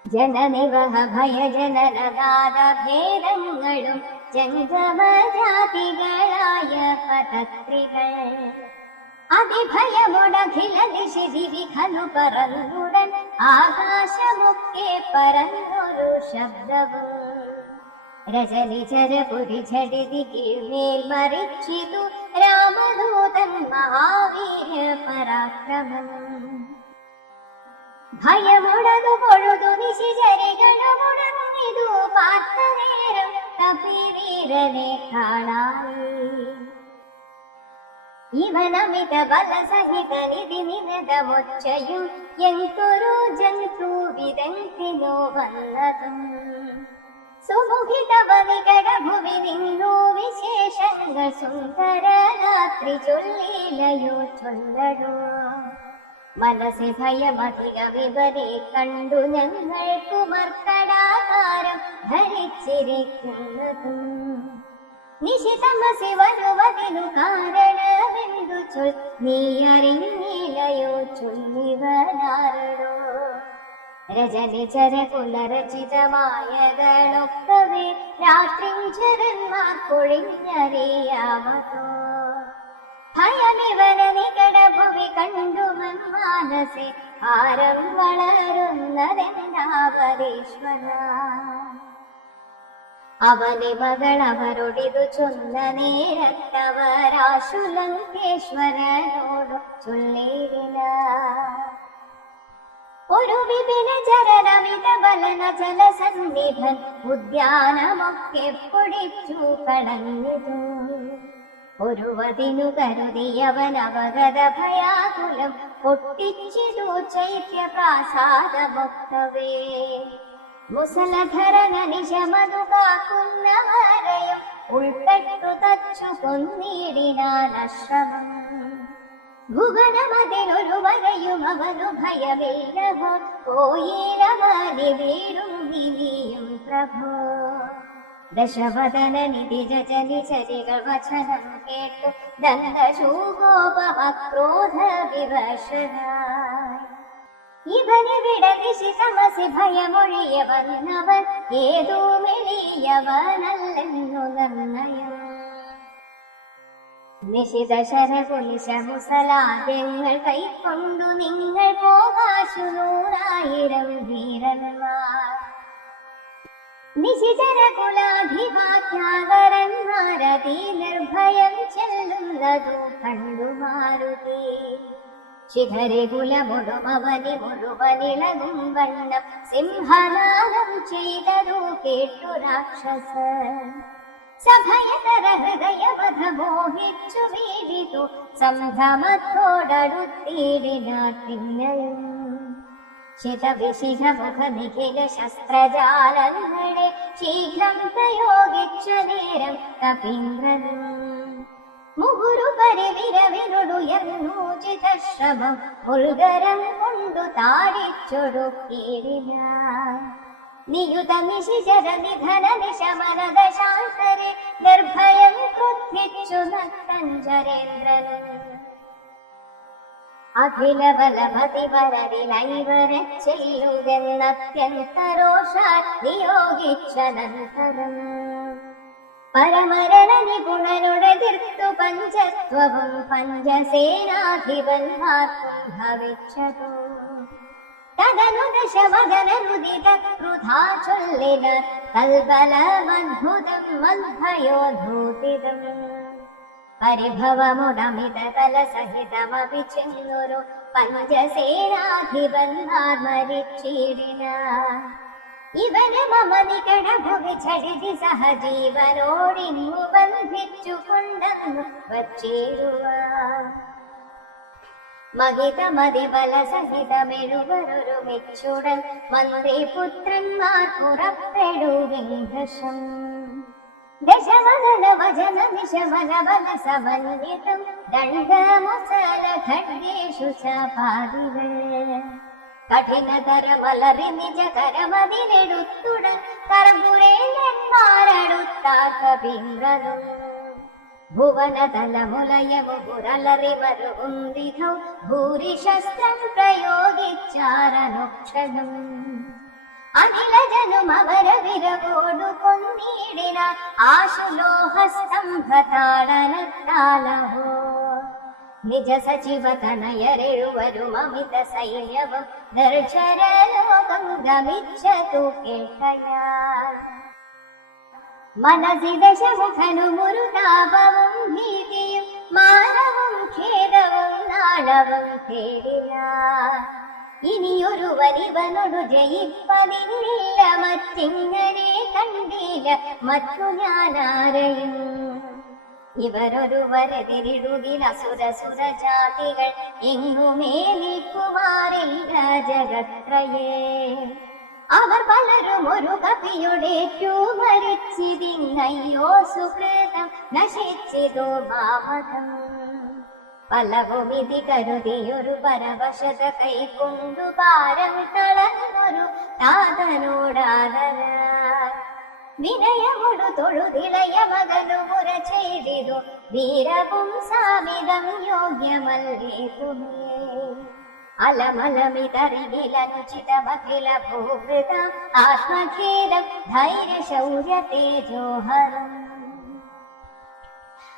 ജനനിവഹ ഭയജനനഗാധ ഭേദങ്ങളും ജംഗമജാതികളായ പതത്രികൾ അതിഭയമൊടഖില ദിശിവിഖലു പറന്നുടൻ ആകാശമൊക്കെ പരന്നൊരു ശബ്ദവും രജനിചരപുരി ഝടിതി കീഴ്മേൽ മറിച്ചിതു രാമദൂതൻ മഹാവീര്യ പരാക്രമം ഭയമൊടതു പൊഴുതു നിശിചരികളുമുടങ്ങിതു പാർത്ത നേരം കപിവീരനെ കാണായി ഇവനമിത ബലസഹിത നിധി നിനദമൊച്ചയും എന്തൊരു ജന്തുവിതെന്തിനോ വന്നതും സുമുഖിതവനികട ഭുവി നിന്നു വിശേഷങ്ങൾ സുന്ദര രാത്രി ചൊല്ലിലയോ ചൊല്ലടോ മനസ്സി ഭയമധികമിവരെ കണ്ടു ഞങ്ങൾക്കു മർക്കടാകാരം ധരിച്ചിരിക്കുന്നതും നിശിതമസി വരുവതിനു കാരണമെന്തു ചൊൽ നീ അറിഞ്ഞില്ലയോ ചൊല്ലിവനാരടോ രജനിചര പുനരചിതമായകളൊക്കവേ രാത്രിഞ്ചരന്മാർ പൊഴിഞ്ഞറിയാമതോ ഭയമിവന നികടഭുവി കണ്ടു മനസെ ഭാരം വളരുന്നതെന്താവരീശ്വര അവനെ മകൾ അവരോടിതു ചൊന്ന നേരത്തവരാശു ലങ്കേശ്വരനോടു ചൊല്ലിയില്ല ഒരു വിപിന ചരനമിത ബലന ജലസന്നിധൻ ഉദ്യാനമൊക്കെ പൊടിച്ചു കടഞ്ഞിതു ഒരുവതിനു കരുതിയവൻ അവഗത ഭയാകുലം പൊട്ടിച്ചിതു ചൈത്യ പ്രാസാദമൊക്കവേ മുസലധരന നിശമതു കാക്കുന്നവരെയും ഉൾപ്പെട്ടു തച്ചു കൊന്നിടിനാനശ്രമം ഭുവനമതിലൊരു വരയും അവനു ഭയമില്ലവോ പോയിരവാലി വീടും വിനിയും പ്രഭോ ദശവദന നിധിജനിചരികൾ വചനം കേട്ടു ദന്തശൂകോപമക്രോധ വിവശനായി ഇവനിവിടെ നിശിതമസി ഭയമൊഴിയ വന്നവൻ ഏതോ മെലിയവനല്ലെന്നു നിർണയം നിശിത ശരകുലിശമുസലാദ്യങ്ങൾ കൈക്കൊണ്ടു നിങ്ങൾ പോകാശു 100,000 വീരന്മാർ നിശിചര കുലാധിവാക്യാകരന്മാരതി നിർഭയം ചെല്ലുന്നതു കണ്ടു മാരുതി ശിഖരി കുലമുടുമവനി മുഴുവനിളകും വണ്ണം സിംഹനാദം ചെയ്തതു കേട്ടു രാക്ഷസ സഭയതര ഹൃദയമധ മോഹിച്ചു വീടിതു സംഭ്രമത്തോടടുത്തിടിനാട്ടിന്നയും ശിഖവിശിഖമുഖ നിഖില ശസ്ത്രജാലങ്ങളെ ശീഘ്രം പ്രയോഗിച്ച നേരം കപീന്ദ്രനും മുഹുരു പരിവിരവിനുടുയർന്നു ചിതശ്രമം ഉൽഗരം കൊണ്ടു താടിച്ചൊടുക്കിയിടിന നിയുത നിശിചര നിധന നിശമനദ ശാന്തരെ നിർഭയം ക്രുദ്ധിച്ചു നക്തഞ്ചരേന്ദ്രനും അഖില ബലമതി വരവിലൈവരെ ചെല്ലുതെന്നത്യന്തരോഷാൽ നിയോഗിച്ചനന്തരം പരമരണ നിപുണനുടെതിർത്തു പഞ്ചത്വവും പഞ്ചസേനാധിപന്മാർക്കും ഭവിച്ചതോ തദനു ദശവദനനുദിത ക്രുധാ ചൊല്ലിന തൽബലമദ്ഭുതം മദ്ഭയോധൂതിതം പരിഭവമുടമിത കലസഹിതമപി ചെന്നൊരു പഞ്ചസേനാധിപന്മാർ മരിച്ചിടിന ഇവന് മമ നികടഭുവി ഛടിതി സഹജീവനോടിന്നു ബന്ധിച്ചു കൊണ്ടെന്നു വച്ചിടുവാൻ മഹിതമതിബല സഹിതമെഴുവരൊരു മെച്ചുടൻ മന്ത്രിപുത്രന്മാർ പുറപ്പെടുവിംഘഷം ദശവദന വചന നിശമന ബല സമന്വിതം ദണ്ഡമുസല ഖഡ്ഗേഷു ചപാദികൾ കഠിനതരമലറി നിജകരമതിനെടുത്തുടൻ കർപ്പുരേന്മാരടുത്താ കപീന്ദ്രനും ഭുവനതലമുലയമുപുരലറി മരുവും വിധൗ ഭൂരിശസ്ത്രം പ്രയോഗിച്ചാരനുക്ഷണം അനിലജനും അവര വിരവോടു കൊന്നിടിന ആശുലോഹസ്തംഭതാളനത്താലഹോ നിജ സജീവ തനയരെഴുവരും അമിത സൈന്യവും ദർശര ലോകം ഗമിച്ചതു കേട്ടയാൽ മനസി ദശമുഖനുമൊരു താപവും ഭീതിയും മാനവും ഖേദവും നാളവും തേടിനാൻ ഇനിയൊരുവനിവനോടു ജയിപ്പതിന്നില്ല മറ്റിങ്ങനെ കണ്ടില്ല മറ്റു ഞാനാരെയും ഇവരൊരുവരെതിരിടുകിൽ അസുരസുര ജാതികൾ എങ്ങുമേ നിൽക്കുമാറില്ല ജഗത്രയേ അവർ പലരും ഒരു കപിയുടേറ്റു മരിച്ചിതിങ്ങയ്യോ സുകൃതം നശിച്ചിതോ മാമകം പലവുമിതി കരുതിയൊരു പരവശത കൈക്കൊണ്ടു പാരം തളർന്നൊരു താതനോടാദര വിനയമൊടു തൊഴുതിളയ മകനു മുര ചെയ്തിതു വീരവും സാമിതം യോഗ്യമല്ലേ തുമേ അലമലമിതറികിലനുചിതമഖില ഭൂവൃത ആത്മഖേദം ധൈര്യ ശൗര്യ തേജോഹരം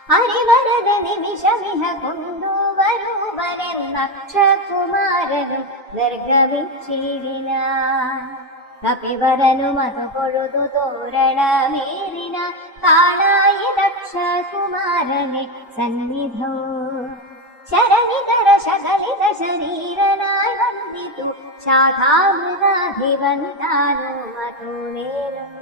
അരിവരത നിമിഷമിഹ കൊണ്ടുവരുവരെന്നക്ഷകുമാരനും നിർഗമിച്ചിടിനാൻ കപിവരനും അതു പൊഴുതു തോരണമേറിന കാണായി ദക്ഷകുമാരനെ സന്നിധോ ശരണിതര ശകലിത ശരീരനായി വന്ദിതു ശാഖാമൃതാധിപൻ താനോ മധു നേരം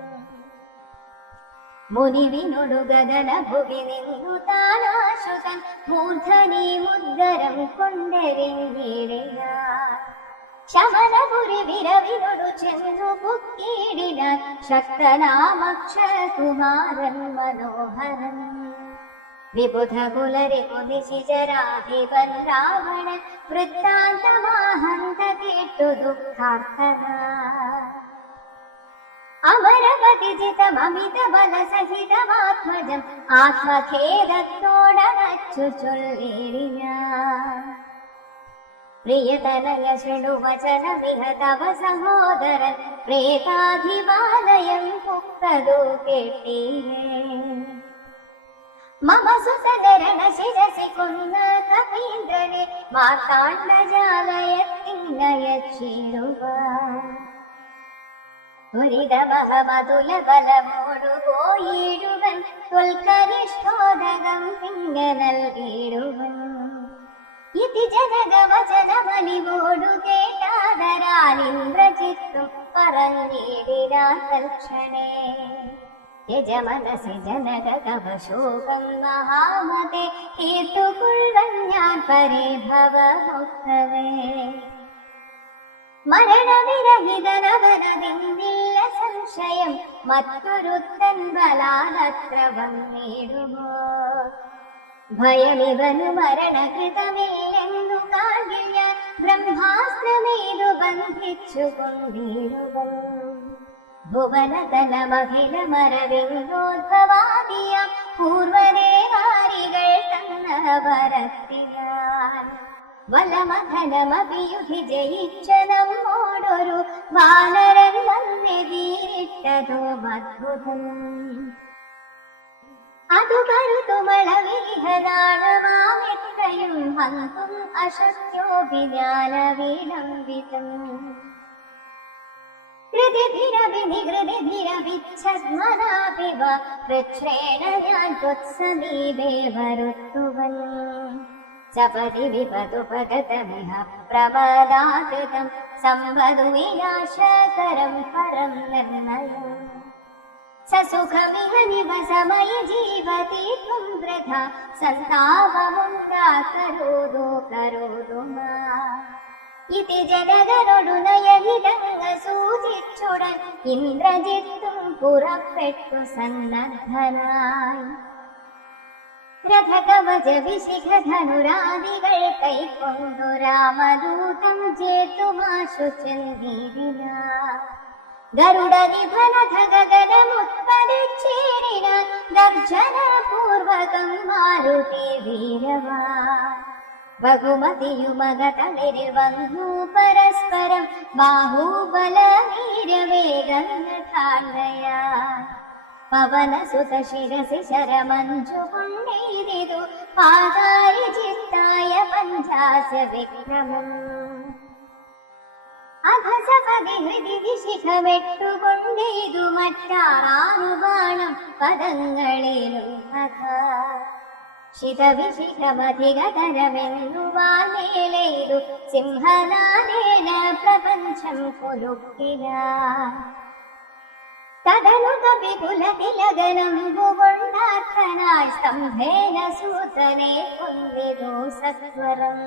മുനിവിനൊടു ഗഗന ഭുവി നിന്നു താനാശുതൻ മൂർധനി മുദ്ഗരം കൊണ്ടെറിഞ്ഞിടിനാൻ ശമനപുരി വിരവിനൊടു ചെന്നു പുക്കിടിനാൻ ശക്തനാമക്ഷകുമാരൻ മനോഹരൻ വിബുധ കുലരി കുതിശിജരാധിപൻ രാവണൻ വൃത്താന്തമാഹന്ത കേട്ടു ദുഃഖാർത്തന അമരപതിജിതമമിത ബലസഹിതമാത്മജം ആത്മഖേദത്തോടച്ചു ചൊല്ലിടിനാൻ പ്രിയതനയ ശൃണുവചനമിഹ തവ സഹോദരൻ പ്രേതാധിപാലയം പുക്തതു കേട്ടീരേ മമ സുതരണ ശിരസി കൊന്ന കപീന്ദ്രനെ മാർത്താണ്ഡജാലയത്തിനയച്ചിടുക ദുരിതമഹമതുല ബലമോടു പോയിടുവൻ തൊൽക്കരിഷ്ഠോദകം പിങ്ങ നൽകിടുവൻ ഇതി ജനകവചനമലിവോടു കേട്ടാദരാലിന്ദ്രജിത്തും പറഞ്ഞിടിരാ തൽക്ഷണേ യജമനസി ജനക തവ ശോകം മഹാമതേ കേട്ടുകൊള്ളുവൻ ഞാൻ പരിഭവമുക്തവേ മരണവിരഹിതനവനതിന്നില്ല സംശയം മറ്റൊരുത്തൻ ബലാലത്ര വന്നിടുമോ ഭയമിവനു മരണകൃതമില്ലെന്നു കാണില്ല ബ്രഹ്മാസ്ത്രമേതു ബന്ധിച്ചു കൊണ്ടിടുവൻ ഭുവനതലമഖില മരവിന്ദോദ്ഭവാദിയ പൂർവദേവാരികൾ തന്ന വരത്തിലാൽ വലമഥനമഭിയുധി ജയിച്ച നമ്മോടൊരു വാനരൻ വന്നെതിരിട്ടതോ അദ്ഭുതം അതു കരുതുമളവിഹനാണമാമെത്രയും ഹന്തും അശക്യോഭിജ്ഞാനവിലംബിതം ഹൃദിഭിരവിനിഹൃദിഭിരവിച്ഛദ്മനാഭിവ കൃച്ഛ്രേണ ഞാൻ ത്വത്സമീപേ വരുത്തുവൻ സപതി വിപതുപഗതമിഹ പ്രമദാകൃതം സംവദു വിനാശകരം പരം നിർണയം സസുഖമിഹ നിവസമയ ജീവതി ത്വം വൃഥാ സന്താപമുണ്ടാകരോദോ കരോദു മാ ഇതി ജനകരോടു നയഹിതങ്ങ സൂചിച്ചുടൻ ഇന്ദ്രജിത്തും പുറപ്പെട്ടു സന്നദ്ധനായി രഥകവച വിശിഖധനുരാദികൾ കൈക്കൊണ്ടു രാമദൂതം ജേതുമാശു ചെന്നീരിന ഗരുഡനിഭനഥ ഗഗനമുത്പതിച്ചേരിന ഗർജന പൂർവകം മാരുതി വീരവാൻ ബഹുമതിയുമകതളിരിൽ വന്നു പരസ്പരം ബാഹുബല വീരവേഗം താണ്ടയാൻ പവനസുത ശിരസി ശരമഞ്ജു കൊണ്ടേരിതു പാതാരി ചിത്തായ മന്ദഹാസ്യ വിക്രമം അഭസപതി ഹൃദി വിശിഖമെട്ടുകൊണ്ടെയ്തു മറ്റാറാനുബാണം പദങ്ങളിലും കഥ ശിതവിശിഖമധികതരമെന്നുവാലേതു സിംഹനാദേന പ്രപഞ്ചം കുലുക്കില തദനു കവികുലതിലകനമ്പുകൊണ്ടാർത്ഥനായി സ്തംഭേന സൂതനെ കൊന്നിതു സത്വരം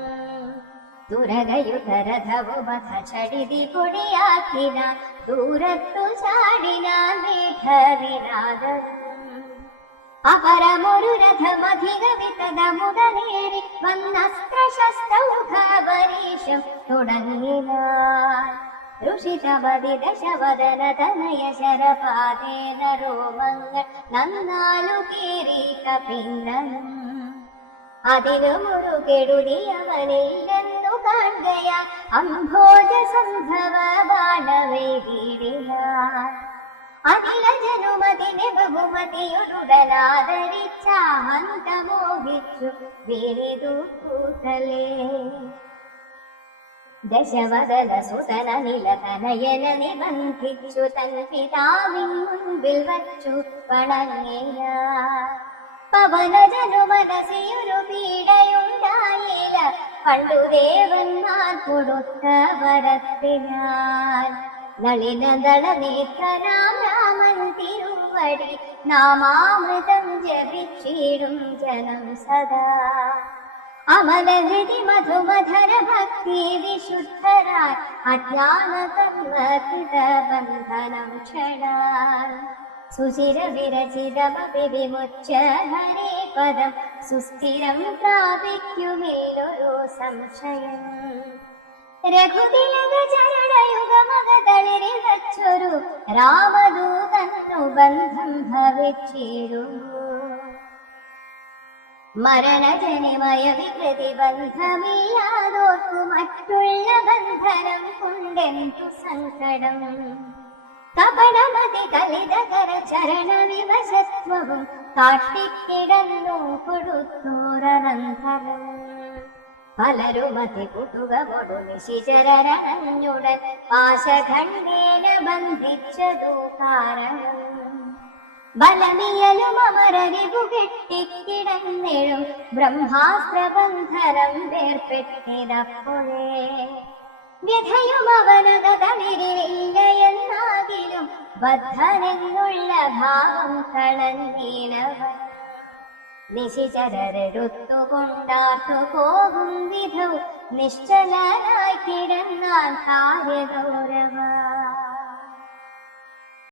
തുരകയുധരഥവുമഥ ചടിതി പൊടിയാക്കിന ദൂരത്തു ചാടിന മേഘവിനാദം അപരമൊരു രഥമധികവിതമുടനേറി വന്നസ്ത്രശസ്ത്രൗഘപരീശം തുടങ്ങിന ഋഷിതമതി ദശവദന തനയ ശരപാതേന രോമങ്ങൾ നന്നാലു കീറി കപിന്നനം അതിനു മുറുകെടുതിയവനില്ലെന്നു കാണുകയാ അംഭോജ സംഭവ ബാണവേദിയില അതിലജനുമതിനെ ബഹുമതിയൊടുടനാദരിച്ചാഹന്തമോഹിച്ചു വിരിതു കൂട്ടലേ ദശവദന സുതന നിലതനയന നിബന്ധിച്ചു തൻ പിതാവിൻ മുൻപിൽ വച്ചു വണങ്ങിയ പവനജനു മനസ്സിയൊരു പീഡയുണ്ടായില്ല പണ്ടു ദേവന്മാർ കൊടുത്ത വരത്തിനാൽ നളിനദള നേത്രനാം രാമൻ തിരുവടി നാമാമൃതം ജപിച്ചിടും ജനം സദാ അമലഹൃതി മധുമധര ഭക്തി വിശുദ്ധരായി അജ്ഞാന കർമ്മകൃത ബന്ധനം ക്ഷണാൽ സുചിര വിരചിതമപി വിമുച്യ ഹരേ പദം സുസ്ഥിരം പ്രാപിക്കുമേലൊരു സംശയം രഘുതിലക ചരണയുഗമകതളിരിൽ വച്ചൊരു രാമദൂതന്നു ബന്ധം ഭവിച്ചിടുന്നു മരണജനിമയ വികൃതി ബന്ധമില്ലാതോർക്കു മറ്റുള്ള ബന്ധനം കൊണ്ടെന്തു സങ്കടം കപടമതി കലിതകര ചരണ വിവശത്വവും കാട്ടിക്കിടന്നു കൊടുത്തോരനന്തരം പലരുമതി കുട്ടുകമൊടു നിശിചരണഞ്ഞുടൻ പാശഖണ്ഡേന ബന്ധിച്ചതു കാരണം ബലമിയലും അമരരിപു കെട്ടിക്കിടന്നിടും ബ്രഹ്മാസ്ത്രബന്ധനം വേർപെട്ടിടപ്പോഴേ വ്യഥയും അവനതളിരില്ല എന്നാകിലും ബദ്ധനെന്നുള്ള ഭാവം കളഞ്ഞീനവൻ നിശിചരരെടുത്തുകൊണ്ടാർത്തു പോകും വിധവും നിശ്ചലനായി കിടന്നാൻ കാര്യഗൗരവ